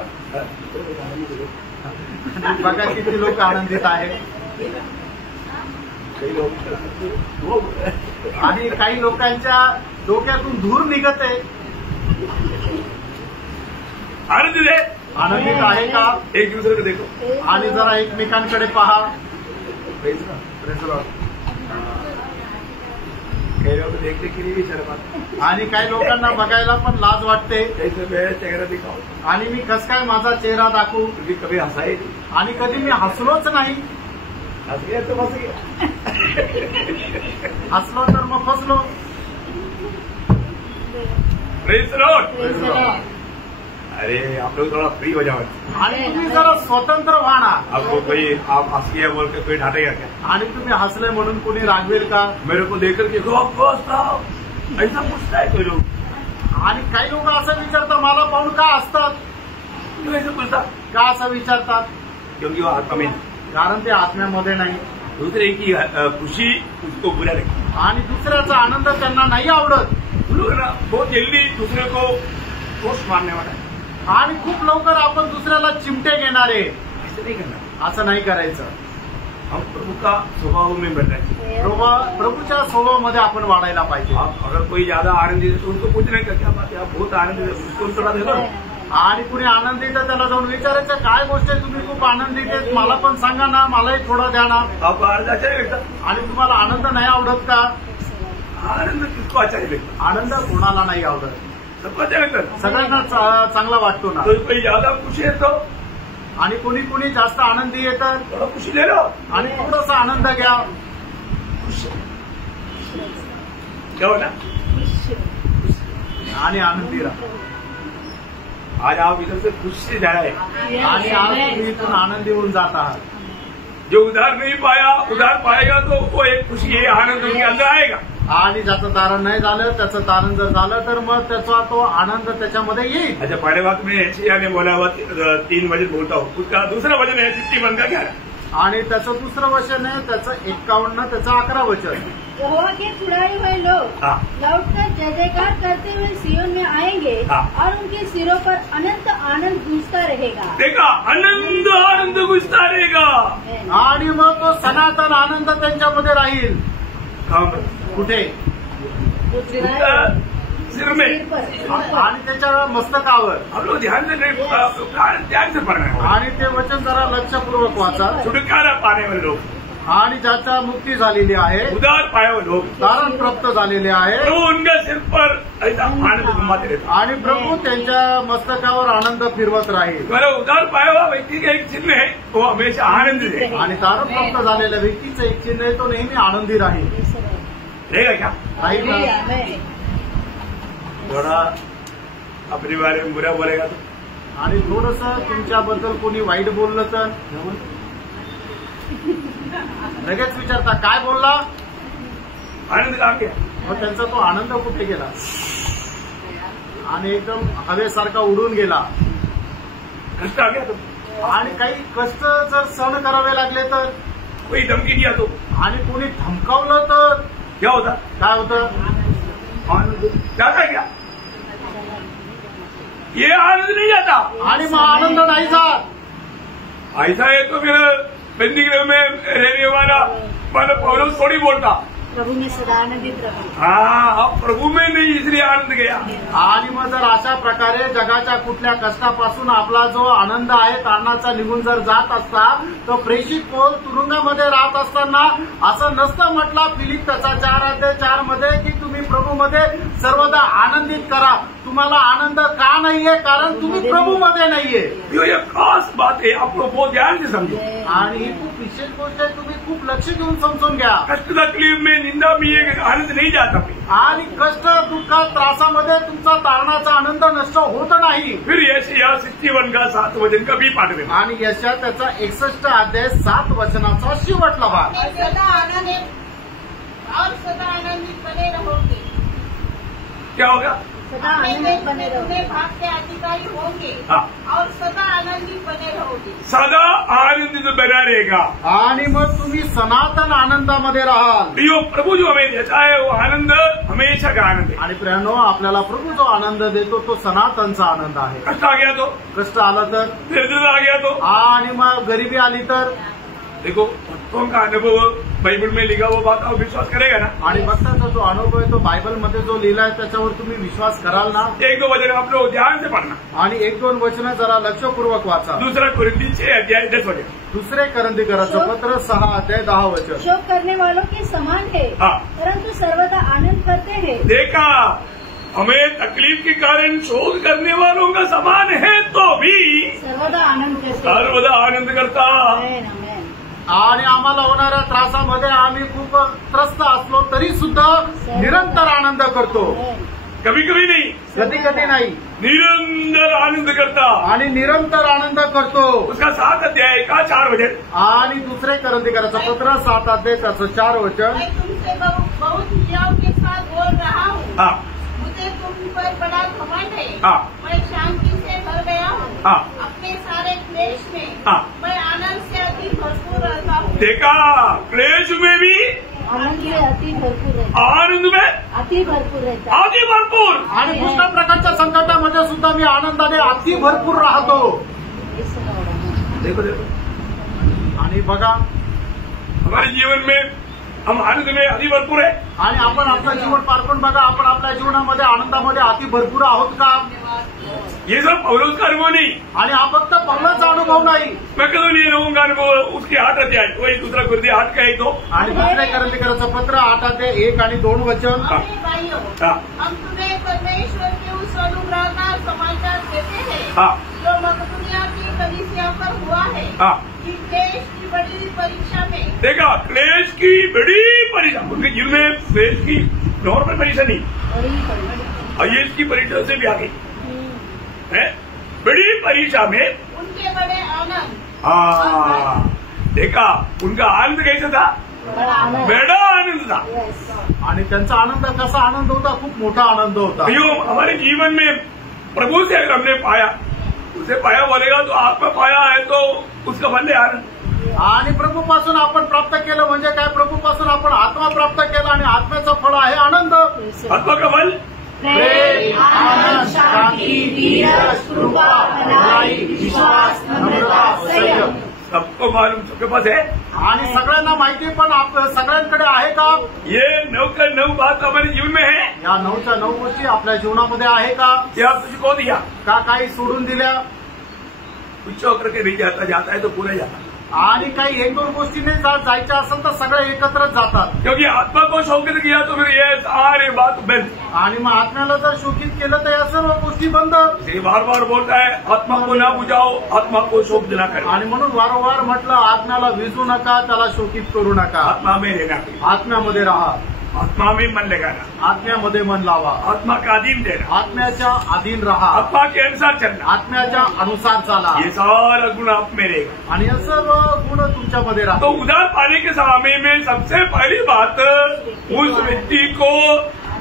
बघा किती लोक आनंदित आहेत। आणि काही लोकांच्या डोक्यातून धूर निघत आहे। आनंद है, आनंदित आहे का? एक दूसरे को देखो आणि जरा एकमेकांकडे पहा। कई लोग देखने के लिए भी शर्म आती आणि काही लोकांना बघायला पण लाज वाटते। है। कैसे मेरा चेहरा दिखाओ, आणि मी कस काय माझा चेहरा दाखवू? क्योंकि कभी हंसा ही नहीं। आणि कधी मी हसलोच नाही। हंस गया तो फंस गया। हसलो तर मग फसलो। Praise the Lord. अरे आप लोग थोड़ा फ्री हो जाओ। आणि तुम्ही जरा स्वतंत्र व्हा ना। आपको कोई आप हंस गया बोल के कोई डांटेगा क्या? आणि तुम्ही हसले म्हणून कोणी रागवेल का? मेरे को देख करके ऐसा पूछता है कोई लोग। आणि काही लोक असं विचारतात मला पाहून का हसतात? क्यों ऐसा पूछता? का असं विचारतात? क्योंकि वो आत्मा में, कारण ते आत्म्यामध्ये नाही। दूसरे की खुशी उसको बुरा लगती। आणि दुसऱ्याचा आनंद त्यांना नाही आवडत। लोग ना बहुत जल्दी दूसरे को दोष मारने वाला है। आणि खूप लवकर आपण दुसऱ्याला चिमटे घेणारे। ऐसा नहीं करना। असं नाही करायचं। हम प्रभु का स्वभाव में बनना चाहिए। प्रभूच्या स्वभावामध्ये आपण वाढायला पाहिजे। आप अगर कोई ज्यादा आनंदित है तो उनको पूछने का क्या बात है, आप बहुत आनंदित है, उसको थोड़ा दे दो। आणि कुणी आनंदित आहे त्याला जाऊन विचारायचं काय गोष्ट आहे, तुम्ही खूप आनंदित आहेत, मला पण सांगा ना, मलाही थोडं द्या ना। आपको आनंद अच्छा नहीं लगता? आणि तुम्हाला आनंद नाही आवडत का? आनंद किसको अच्छा नहीं लगता? आनंद कोणाला नाही आवडत? सबको अच्छा लगता है। सगळ्यांना चांगला वाटतो ना। तो कोई ज्यादा खुशी है तो आणि कुणी कुणी जास्त आनंदी येतात। थोड़ा खुशी ले लो आणि थोडासा आनंद घ्या। क्या हो ना, आणि आनंदी राहा। आज आप इधर से खुश से जा रहे हैं। आणि आज तुम्ही इथून आनंदी होऊन जात आहात। जो उधार नहीं पाया उधार पाएगा तो वो एक खुशी है, आनंद उनके अंदर आएगा। आणि ज्याचं तारण नाही झालं त्याचं तारण जर झालं तर मग त्याचा तो आनंद त्याच्यामध्ये येईल। अच्छा, पहले बात में यशायाह ने बोला हुआ 3 वचन बोलता हूँ, उसका दूसरा वचन है 51 का 11। आणि त्याचं दुसरं वचन आहे त्याचं 51, त्याचं 11 वचन। यहोवा के छुड़ाए हुए लोग हाँ। लौटकर जय जयकार करते हुए सियोन में आएंगे हाँ। और उनके सिरों पर अनंत आनंद गूंजता रहेगा। देखा, आनंद आनंद घुसता रहेगा। आणि मग तो सनातन आनंद त्यांच्यामध्ये राहील। काम कुठे? सिर में। सिर पर। आणि त्याच्या मस्तकावर। हम लोग ध्यान से पढ़ना है। आणि ते वचन जरा लक्षपूर्वक वाचा। छुटकारा पाने वाले लोग, आणि ज्याच्या मुक्ती झालेली आहे, उधार पाए हुए लोग, तारण प्राप्त झालेले आहे, प्रभु उनके सिर पर ऐसा आनंद घुमाते रहते। आणि प्रभू त्यांच्या मस्तकावर आनंद फिरवत राहील। तुम्हारा उधार पाया हुआ व्यक्ति का एक चिन्ह है, वो हमेशा आनंदित है। आणि तारण प्राप्त झालेल्या व्यक्तीचं एक चिन्ह आहे, तो नेहमी आनंदी राहील। रहेगा क्या? राहील ना? थोड़ा अपने बारे में बुरा बोलेगा तो, आणि थोडंसं तुमच्याबद्दल कोणी वाईट बोललं तर लगेच विचारता काय बोलला? आनंद कहाँ गया? मग त्यांचा तो आनंद कुठे गेला? आणि एकदम हवेसारखा उडून गेला। कष्ट आ गया तो आणि काही कष्ट जर सहन करावे लागले तर, कोई धमकी दिया तो आणि कोणी धमकावलं तर क्या होता? काय होतं? आनंद जाता क्या? ये आनंद नहीं जाता। आणि मग आनंद नाही जात। ऐसा है तो फिर बंदीगृह में रहने वाला पौलुस थोड़ी बोलता प्रभु में सदा आनंदित रहो। हाँ, अब प्रभु में नहीं इसलिए आनंद गया। आणि मग जर अशा प्रकारे जगाच्या कुठल्या कष्टापासून आपला जो आनंद आहे कारणाचा निघून जर जात असता, तर प्रेषित पौल तुरुंगामध्ये राहत असताना असं नसतं म्हटलं फिलिप त्याचा 4:4 मध्ये की तुम्ही प्रभूमध्ये सर्वदा आनंदित करा। तुम्हाला आनंद का नाहीये? कारण तुम्ही प्रभूमध्ये नाहीये। ये खास बात है, आप लोग बहुत ध्यान से समझो। आणि ही खूप विशेष गोष्ट आहे, तुम्ही खूप लक्ष देऊन समजून घ्या। कष्ट तकलीफ में निंदा में ये आनंद नहीं जाता। आणि कष्ट दुःखात त्रासामध्ये तुमचा तारणाचा आनंद नष्ट होत नाही। फिर यशायाह 61 का 7 वचन का भी पाठ में, आणि यशा त्याचा 61 अध्याय 7 वचनाचा शेवटला भाग। सदा आनंदित और सदा आनंदित बने रहोगे। क्या होगा? सदा आनंदित बने रहो। भाग के अधिकारी होंगे हाँ। और सदा आनंदित बने रहोगे। सदा आनंदित बना रहेगा। आणि मग तुम्ही सनातन आनंदामध्ये राहाल। प्रियो, प्रभु जो हमें देता है वो आनंद हमेशा का आनंद है। आणि प्रियानो, आपल्याला प्रभू जो आनंद देतो तो सनातनचा आनंद आहे। कष्ट आ गया तो, कष्ट आलं तर, दरिद्रता आ गया तो, आणि मग गरिबी आली तर, देखो भक्तों का अनुभव बाइबल में लिखा वो बात आप विश्वास करेगा ना? आणि भक्ताचा जो अनुभव आहे तो बायबलमध्ये जो लिहिलाय त्याच्यावर तुम्ही विश्वास कराल ना? 1-2 वचन आप लोग ध्यान से पढ़ना। आणि 1-2 वचनं जरा लक्षपूर्वक वाचा। 2 कुरिन्थी 6:10 वचन। दुसरे करंथीकराचं पत्र 6:10 वचन। शोक करने वालों के समान है, हाँ। परंतु सर्वदा आनंद करते हैं। देखा, हमें तकलीफ के कारण शोक करने वालों का समान है तो भी सर्वदा आनंद करते हैं। सर्वदा आनंद करता। आमेन, आमेन। आणि आम्हाला होणाऱ्या त्रासामध्ये आम्ही खूप त्रस्त असलो तरी सुद्धा निरंतर आनंद करतो। कभी कभी नहीं, कधी कधी नाही, निरंतर आनंद करता। आणि निरंतर आनंद करतो। उसका 7 अध्याय का 4 वचन। आणि दुसरे करंथीकराचं पत्र 7 अध्याय त्याचं 4 वचन। मैं तुमसे बहुत हियाव के साथ बोल रहा हूँ। हाँ, मुझे तुम पर बड़ा घमंड है। हाँ। मैं शांति से भर गया हूँ। हाँ। अपने सारे क्लेश में हाँ। मैं आनंद से अति भरपूर रहता हूँ। देखा, क्लेश में भी आनंद में अति भरपूर रहता आनंद में अति भरपूर रहता है। आदि भरपूर। आणि दुसऱ्या प्रकारच्या संकटामध्ये सुद्धा मी आनंदाने अति भरपूर राहतो। देखो देखो, आणि बघा, हमारे जीवन में हम आनंद में अति भरपूर है। आणि आपण आपलं जीवन पार करून बघा, आपण आपल्या जीवनामध्ये आनंदामध्ये अति भरपूर आहोत का? ये सब पौलुस का अनुभव नहीं। आणि हा फक्त पौलाचा अनुभव नाही। मैं कदों नहीं रहूंगा अनुभव उसके 8 अध्याय, वही 2 कुरिन्थी 8 का ही तो। आणि दुसरे करंथीकराचं पत्र 8 अध्याय 1 आणि 2 वचन। अरे भाइयों, हाँ। हम तुम्हें परमेश्वर के उस अनुग्रह का समाचार देते हैं हाँ। जो मकदूनिया की कलीसिया पर हुआ है। हाँ। कि क्लेश की बड़ी परीक्षा में देखा, क्लेश की बड़ी परीक्षा, उनके जीवन में क्लेश की नॉर्मल परीक्षा नहीं, आईएएस की परीक्षा से भी आगे है, बड़ी परीक्षा में उनके बड़े आनंद। हाँ, देखा, उनका आनंद कैसा था? बड़ा आनंद था। आणि त्यांचा आनंद कसा आनंद होता? खूप मोठा आनंद होता। भाइयों, हमारे जीवन में प्रभु से अगर हमने पाया, उसे पाया बोलेगा तो आत्मा पाया है तो उसका फल है आनंद। आणि प्रभूपासून आपण प्राप्त केलं म्हणजे काय? प्रभूपासून आपण आत्मा प्राप्त केला आणि आत्म्याचं फळ आहे आनंद। आत्मा का फल प्रेम, आनंद, शांती, धीरज, कृपा, भलाई, विश्वास, नम्रता, संयम। सबको मालूम, सबके पास है। आणि सगळ्यांना माहिती पण सगळ्यांकडे आहे का? ये 9 का 9 बात हमारे जीवन में है। या 9च्या 9 गोष्टी आपल्या जीवनामध्ये आहे का? क्या तुझको दिया? का काही सोडून दिल्या? कुछ होकर के नहीं जाता है तो पूरा जाता। आणि काही 1-2 गोष्टीने जायच्या असेल तर सगळे एकत्रच जातात। क्योंकि आत्मा को शौकित किया तो फिर ये सारी बात बंद। आणि मग आत्म्याला जर शोकित केलं तर या सर्व गोष्टी बंद। ये बार बार बोलता है, आत्मा को ना बुझाओ, आत्मा को शोक देना करो। आणि म्हणून वारंवार म्हटलं, आत्म्याला विजू नका, त्याला शोकित करू नका। आत्मा में रहना, आत्म्यामध्ये राहा, आत्मा में मन लगाना, आत्म्यामध्ये मन लावा, आत्मा का अधीन देना, आत्म्याच्या अधीन राहा, आत्मा के अनुसार चलना, आत्म्याच्या अनुसार चाला। ये सारा गुण आप में रहेगा। आणि हे सर्व गुण तुमच्यामध्ये तो राहतो। उधार पाने के समय में सबसे पहली बात, उस व्यक्ति को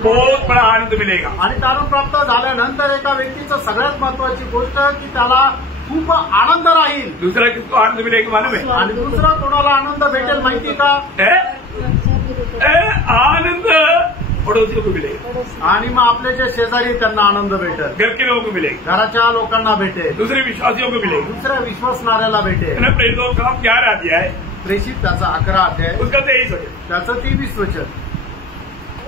बहुत बड़ा आनंद मिलेगा। आणि तारण प्राप्त झाल्यानंतर एका व्यक्तीचं सगळ्यात महत्वाची गोष्ट की त्याला खूप आनंद राहील. दूसरा किसको आनंद मिलेगा मालूम है? आणि दुसरा कोणाला आनंद भेटेल माहिती का? आनंद पड़ोसियों को मिलेगा आणि मग आपले जे शेजारी त्यांना आनंद भेटेल. घर के लोगों को मिलेगा, घराच्या लोकांना भेटेल. दूसरे विश्वासियों को मिलेगा. दुसऱ्या विश्वासणाऱ्याला भेटेल. प्रेरितों का 11 अध्याय प्रेषित त्याचा 11 अध्याय उसका 23 वचन. त्याचं 23 वचन.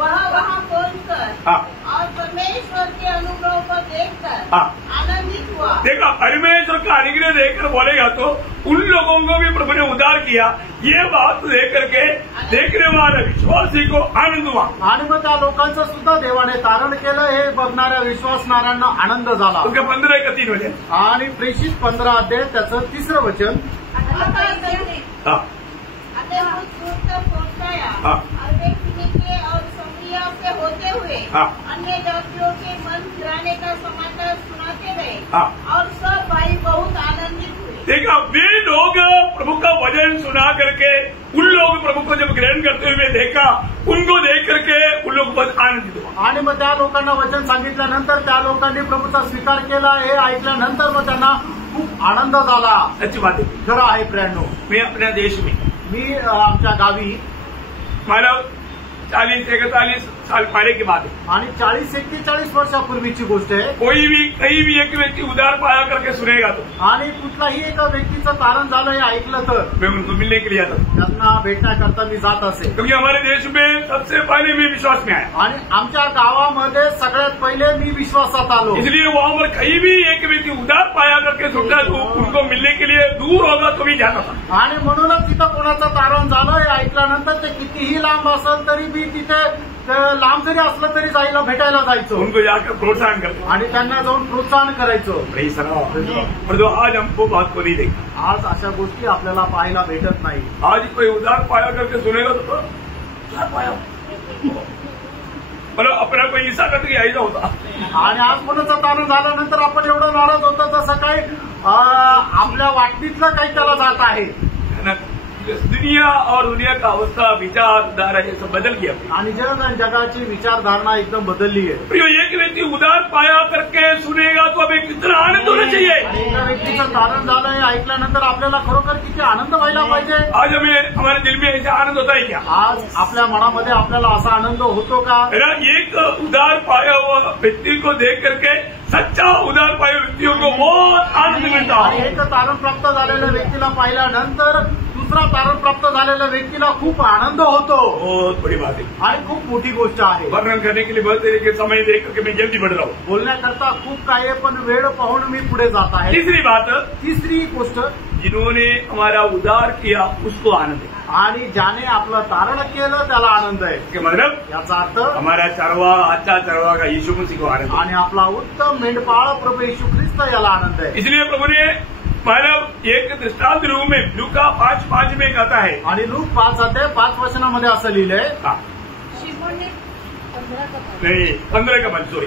वहाँ पहुंचकर हाँ. और परमेश्वर के अनुग्रह को देखकर हाँ. आनंदित हुआ. देखा, परमेश्वर का अनुग्रह देखकर बोलेगा तो उन लोगों को भी प्रभु ने उद्धार किया. ये बात देख के देखने वाले विश्वासी को आनंद हुआ. आणि मग त्या लोकांचं सुद्धा देवाने तारण केलं. हे बघणाऱ्या विश्वासणाऱ्यांना आनंद झाला. उसका 15 का 3 वचन. आणि प्रेषित 15 अध्याय त्याचं 3रं वचन. हाँ. पहुंचाया हाँ. और वे फिनिके और समरिया से होते हुए हाँ. अन्य जातियों के मन फिराने का समाचार सुनाते गए. हाँ. और सब भाई बहुत आनंदित हुए. देखा, वे लोग प्रभु का वचन सुना करके उन लोग प्रभु को जब ग्रहण करते हुए देखा, उनको देख करके उन लोग बहुत आनंदित हुआ. आणि मग त्या लोकांना वचन सांगितल्यानंतर त्या लोकांनी प्रभूचा स्वीकार केला. हे ऐकल्यानंतर मग त्यांना खूप आनंद झाला. सच्ची बात है. खरं आहे प्रियांनो. मैं अपने देश में मी आमच्या गावी मानव 40-41 साल पहले की बात है. आणि 40-41 वर्षापूर्वीची गोष्ट आहे. कोई भी कहीं भी एक व्यक्ति उधार पाया करके सुनेगा तो आणि कुठलाही एका व्यक्तीचं तारण झालं हे ऐकलं तर मैं उनको मिलने के लिए आता था. त्यांना भेटण्याकरता मी जात असे. क्योंकि हमारे देश में सबसे पहले मैं विश्वास में आया, आणि आमच्या गावामध्ये सगळ्यात पहिले मी विश्वासात आलो. इसलिए वहां पर कहीं भी एक व्यक्ती उधार पाया करके सुनता तो उनको मिलने के लिए दूर होगा तो भी जाता था. आणि म्हणूनच तिथं कोणाचं तारण झालं हे ऐकल्यानंतर ते कितीही लांब असेल तरी मी तिथे लांब जरी असलं तरी जायला भेटायला जायचो. उनको जाकर प्रोत्साहन करते. आणि त्यांना जाऊन प्रोत्साहन करायचो. और जो आज हमको बात को नहीं देखा, आज अशा गोष्टी आपल्याला पाहायला भेटत नाही. आज कोई उधार पाया करके सुनेगा तो उधार पाया मतलब अपना कोई हिस्सा करके यायचा होता. आणि आज कोणाचं तारण झाल्यानंतर आपण एवढं नाराज होतो जसं काही आपल्या वाटणीतलं काही त्याला जात आहे. दुनिया और दुनिया का अवस्था विचारधारा ये सब बदल गया. आणि जग आणि जगाची विचारधारणा एकदम बदलली आहे. प्रियो, एक व्यक्ति उधार पाया करके सुनेगा तो हमें कितना आनंद होना चाहिए. आणि एका व्यक्तीचं तारण झालं हे ऐकल्यानंतर आपल्याला खरोखर किती आनंद व्हायला पाहिजे. आज हमें हमारे दिल में ऐसा आनंद होता है क्या? आज आपल्या मनामध्ये आपल्याला असा आनंद होतो का? एक उधार पाया हुआ व्यक्ति को देख करके सच्चा उधार पाया व्यक्तियों को बहुत आनंद मिलता आणि है. एक तारण प्राप्त झालेल्या व्यक्तीला पाहिल्यानंतर दुसरा तारण प्राप्त झालेल्या व्यक्तीला खूप आनंद होतो. बहुत बड़ी बात है. आणि खूप मोठी गोष्ट आहे. वर्णन करने के लिए बहुत तरीके समय देख करके मैं जल्दी बढ़ रहा हूँ. बोलण्याकरता खूप काही आहे पण वेळ पाहून मी पुढे जात आहे. तीसरी बात, तिसरी गोष्ट, जिन्होंने हमारा उधार किया उसको आनंद है. आणि ज्याने आपलं तारण केलं त्याला आनंद आहे. इसके मतलब याचा अर्थ हमारा चरवा, अच्छा चरवा का यीशु मसीह को आनंद है. आणि आपला उत्तम मेंढपाळ प्रभू येशू ख्रिस्त याला आनंद आहे. इसलिए प्रभु ने मानव एक दृष्टांत रूप में लूका 5:5 में कहता है. आणि लूक 5 अध्याय 5 वचनामध्ये असं लिहिलंय. हाँ. शिमोन ने 15 का 5. नहीं, 15 का 5 सॉरी.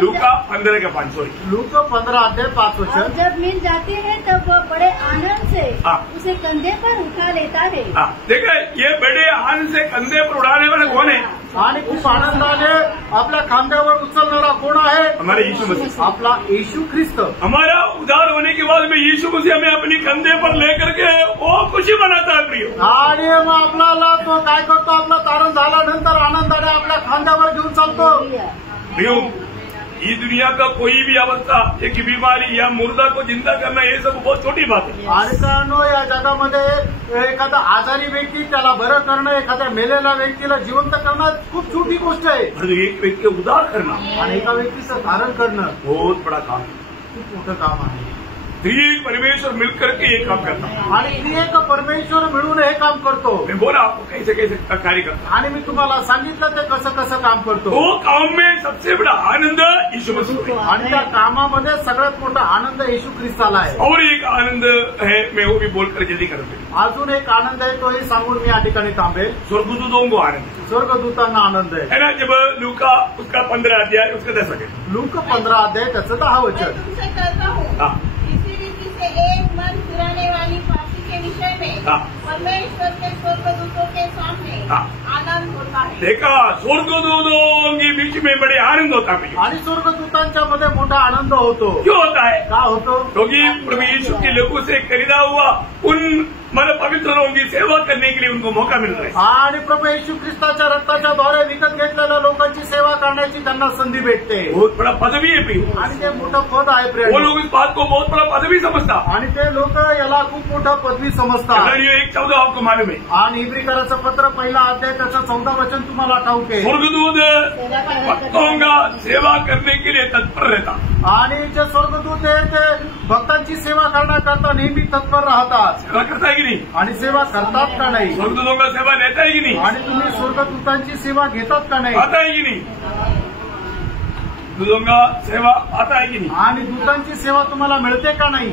लूका 15 का 5 सॉरी. लूक 15 अध्याय 5 और वचन. जब मिल जाते हैं तब वह बड़े आनंद से हाँ. उसे कंधे पर उठा लेता है. हाँ, देखिए ये बड़े आनंद से कंधे पर उड़ाने वाले कौन है? आणि खूप आनंदाने आपल्या खांद्यावर उचलणारा कोण आहे? हमारे यीशु मसीह. आपला येशू ख्रिस्त. हमारा उद्धार होने के बाद में यीशु मसीह हमें अपनी कंधे पर लेकर के वो खुशी मनाता है. प्रियो, आणि मग आपल्याला तो काय करतो? आपलं तारण झाल्यानंतर आनंदाने आपल्या खांद्यावर घेऊन चालतो. प्रियो, ये दुनिया का कोई भी अवस्था, एक बीमारी या मुर्दा को जिंदा करना, ये सब बहुत छोटी बात है. आणि कारण या जगामध्ये एखादा आजारी व्यक्ती त्याला बरं करणं, एखाद्या मेलेल्या व्यक्तीला जिवंत करणं खूप छोटी गोष्ट आहे. और एक व्यक्ति को उद्धार करना आणि एका व्यक्तीचं तारण करणं बहुत बड़ा काम है. खूप मोठं काम आहे. त्रिएक परमेश्वर मिलकर के ये काम करता है. आणि एक परमेश्वर मिळून हे काम करतो. मैं बोला आपको कैसे कैसे कार्य करता है. आणि मी तुम्हाला सांगितलं ते कसं कसं काम करतो. वो काम में सबसे बड़ा आनंद यीशु मसीह को है. आणि त्या कामामध्ये सगळ्यात मोठा आनंद येशू ख्रिस्ताला आहे. और एक आनंद है, मैं वो भी बोलकर जल्दी कर दूं. अजून एक आनंद आहे, तोही सांगून मी या ठिकाणी थांबेल. स्वर्गदूतों को आनंद स्वर्गदूतांना आनंद है ना. जब लूका उसका 15 अध्याय उसका 10 वचन. लूक 15 अध्याय त्याचं 10 मैं वचन. तुमसे कहता हूँ, हाँ. इसी रीति से एक मन फिराने वाली पापी के विषय में हाँ. परमेश्वर के स्वर्गदूतों के सामने हाँ. आनंद आनंद होता है। देखा स्वर्गदूतों के बीच में बड़े आनंद होता है। आणि स्वर्गदूतांच्या मध्ये मोठा आनंद होतो. क्यों होता है? का होतो? क्योंकि प्रभु यीशु के लोगों से खरीदा हुआ उन पवित्र लोगों की सेवा करने के लिए उनको मौका मिल रहा है। आणि प्रभू येशू ख्रिस्ताच्या रक्ताच्या द्वारे विकत घेतलेल्या लोकांची सेवा करण्याची त्यांना संधी भेटते. बहुत बड़ा पदवी है प्रिय, आणि ते मोठं पद आहे वो प्रिय. लोग इस बात को बहुत बड़ा पदवी समझता। आणि ते लोक याला खूप मोठा पदवी समजतात. 1:14 आपको मालूम है। आणि इब्रिकराचं पत्र पहिला अध्याय त्याचं 14 वचन तुम्हाला ठाऊक आहे. स्वर्गदूत भक्तों का सेवा करने के लिए तत्पर रहता। आणि जे स्वर्गदूत आहे ते भक्तांची सेवा करण्याकरता नेहमी तत्पर राहतात. सेवा करता है कि नहीं? आणि सेवा करतात का नाही? स्वर्गदूतों का सेवा लेता है कि नहीं? आणि तुम्ही स्वर्गदूतांची सेवा घेतात का नाही? आता है कि नहीं? दूतों का सेवा आता है कि नहीं? आणि दूतांची सेवा तुम्हाला मिळते का नाही?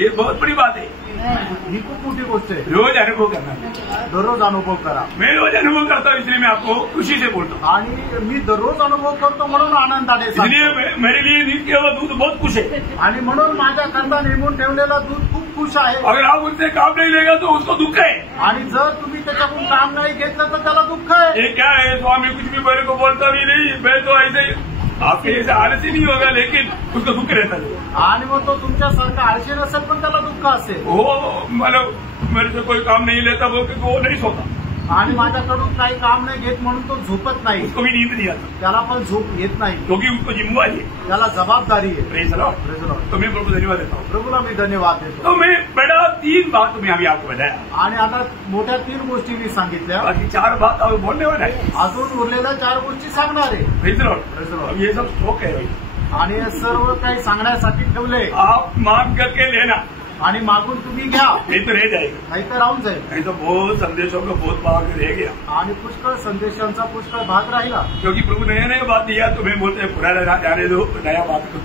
ये बहुत बड़ी बात है। ही खूप मोठी गोष्ट आहे. रोज अनुभव करना है। दररोज अनुभव करा. मैं रोज अनुभव करता हूँ, इसलिए मैं आपको खुशी से बोलता हूँ। आणि मी दररोज अनुभव करतो म्हणून आनंदाने इसलिए सांगतो. मेरे लिए नित्य व दूत बहुत खुश है। आणि म्हणून माझ्याकरता नेमून ठेवलेला दूध खूप खुश आहे. अगर आप उनसे काम नहीं लेगा तो उसको दुख है। आणि जर तुम्ही त्याच्याकडून काम नाही घेतलं तर त्याला दुःख आहे. ये क्या है स्वामी, कुछ भी मेरे को बोलता भी नहीं, मैं तो ऐसे आपके जैसे आलसी नहीं होगा, लेकिन उसको दुख रहता है। आणि मग तो तुमच्यासारखा आळशी नसेल पण त्याला दुःख असेल. वो मतलब मेरे से कोई काम नहीं लेता बोल के वो नहीं सोता, आणि माझ्याकडून काही काम नाही घेत म्हणून तो झोपत नाही. उसको भी नींद नहीं आता, त्याला पण झोप येत नाही. क्योंकि उसको जिम्मेवारी है, त्याला जबाबदारी आहे. Praise the Lord. Praise the Lord. तो मैं प्रभु धन्यवाद देता हूँ। प्रभूला मी धन्यवाद देतो. तो मैं बड़ा 3 बात मैं अभी आपको बताया, आणि आता मोठ्या 3 गोष्टी मी सांगितल्या. बाकी 4 बात और बोलने वाला है। अजून उरलेल्या 4 गोष्टी सांगणार आहे. Praise the Lord. Praise the Lord. अब ये सब शौक है भाई, आणि हे सर्व काही सांगण्यासाठी ठेवले. आप मांग करके लेना, आणि मागून तुम्ही घ्या, नहीं तो रह जाएगा। नाही तर राहून जाईल. नहीं तो बहुत संदेशों का बहुत भाग रह गया, आणि पुष्कळ संदेशांचा पुष्कळ भाग राहिला. क्योंकि प्रभु नया नया बात दिया तो मैं बोलते हैं पुराना जाने दो, नया बात को।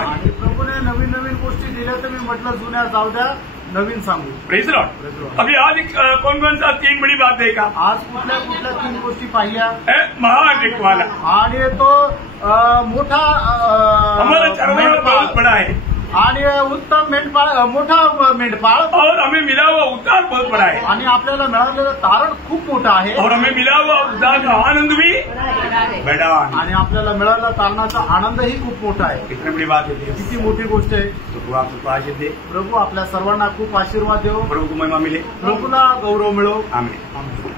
आणि प्रभूने नवीन नवीन गोष्टी दिल्या तर मी म्हटलं जुन्या जाऊ द्या, नवीन सांगू. Praise the Lord. अभी आज कौन कौन सा 3 बड़ी बात देखा? आज कुठल्या कुठल्या 3 गोष्टी पाहिल्या. महान एक वाला आणि तो मोठा हमारा चरवाहा मेंढपाळ बहुत बड़ा है, आणि उत्तम मेंढपाळ, मोठा मेंढपाळ. और हमें मिला हुआ उद्धार बहुत बड़ा है, आणि आपल्याला मिळालेलं तारण खूप मोठं आहे. और हमें मिला हुआ उद्धार का आनंद भी बड़ा है। आणि आपल्याला मिळालेला तारणाचा आनंदही खूप मोठा आहे. कितनी बड़ी बात है, किती मोठी गोष्ट आहे. तो प्रभु आप सबको आशीष दे, प्रभू आपल्या सर्वांना खूप आशीर्वाद देव. प्रभु को महिमा मिले, प्रभूला गौरव मिळो. आमीन।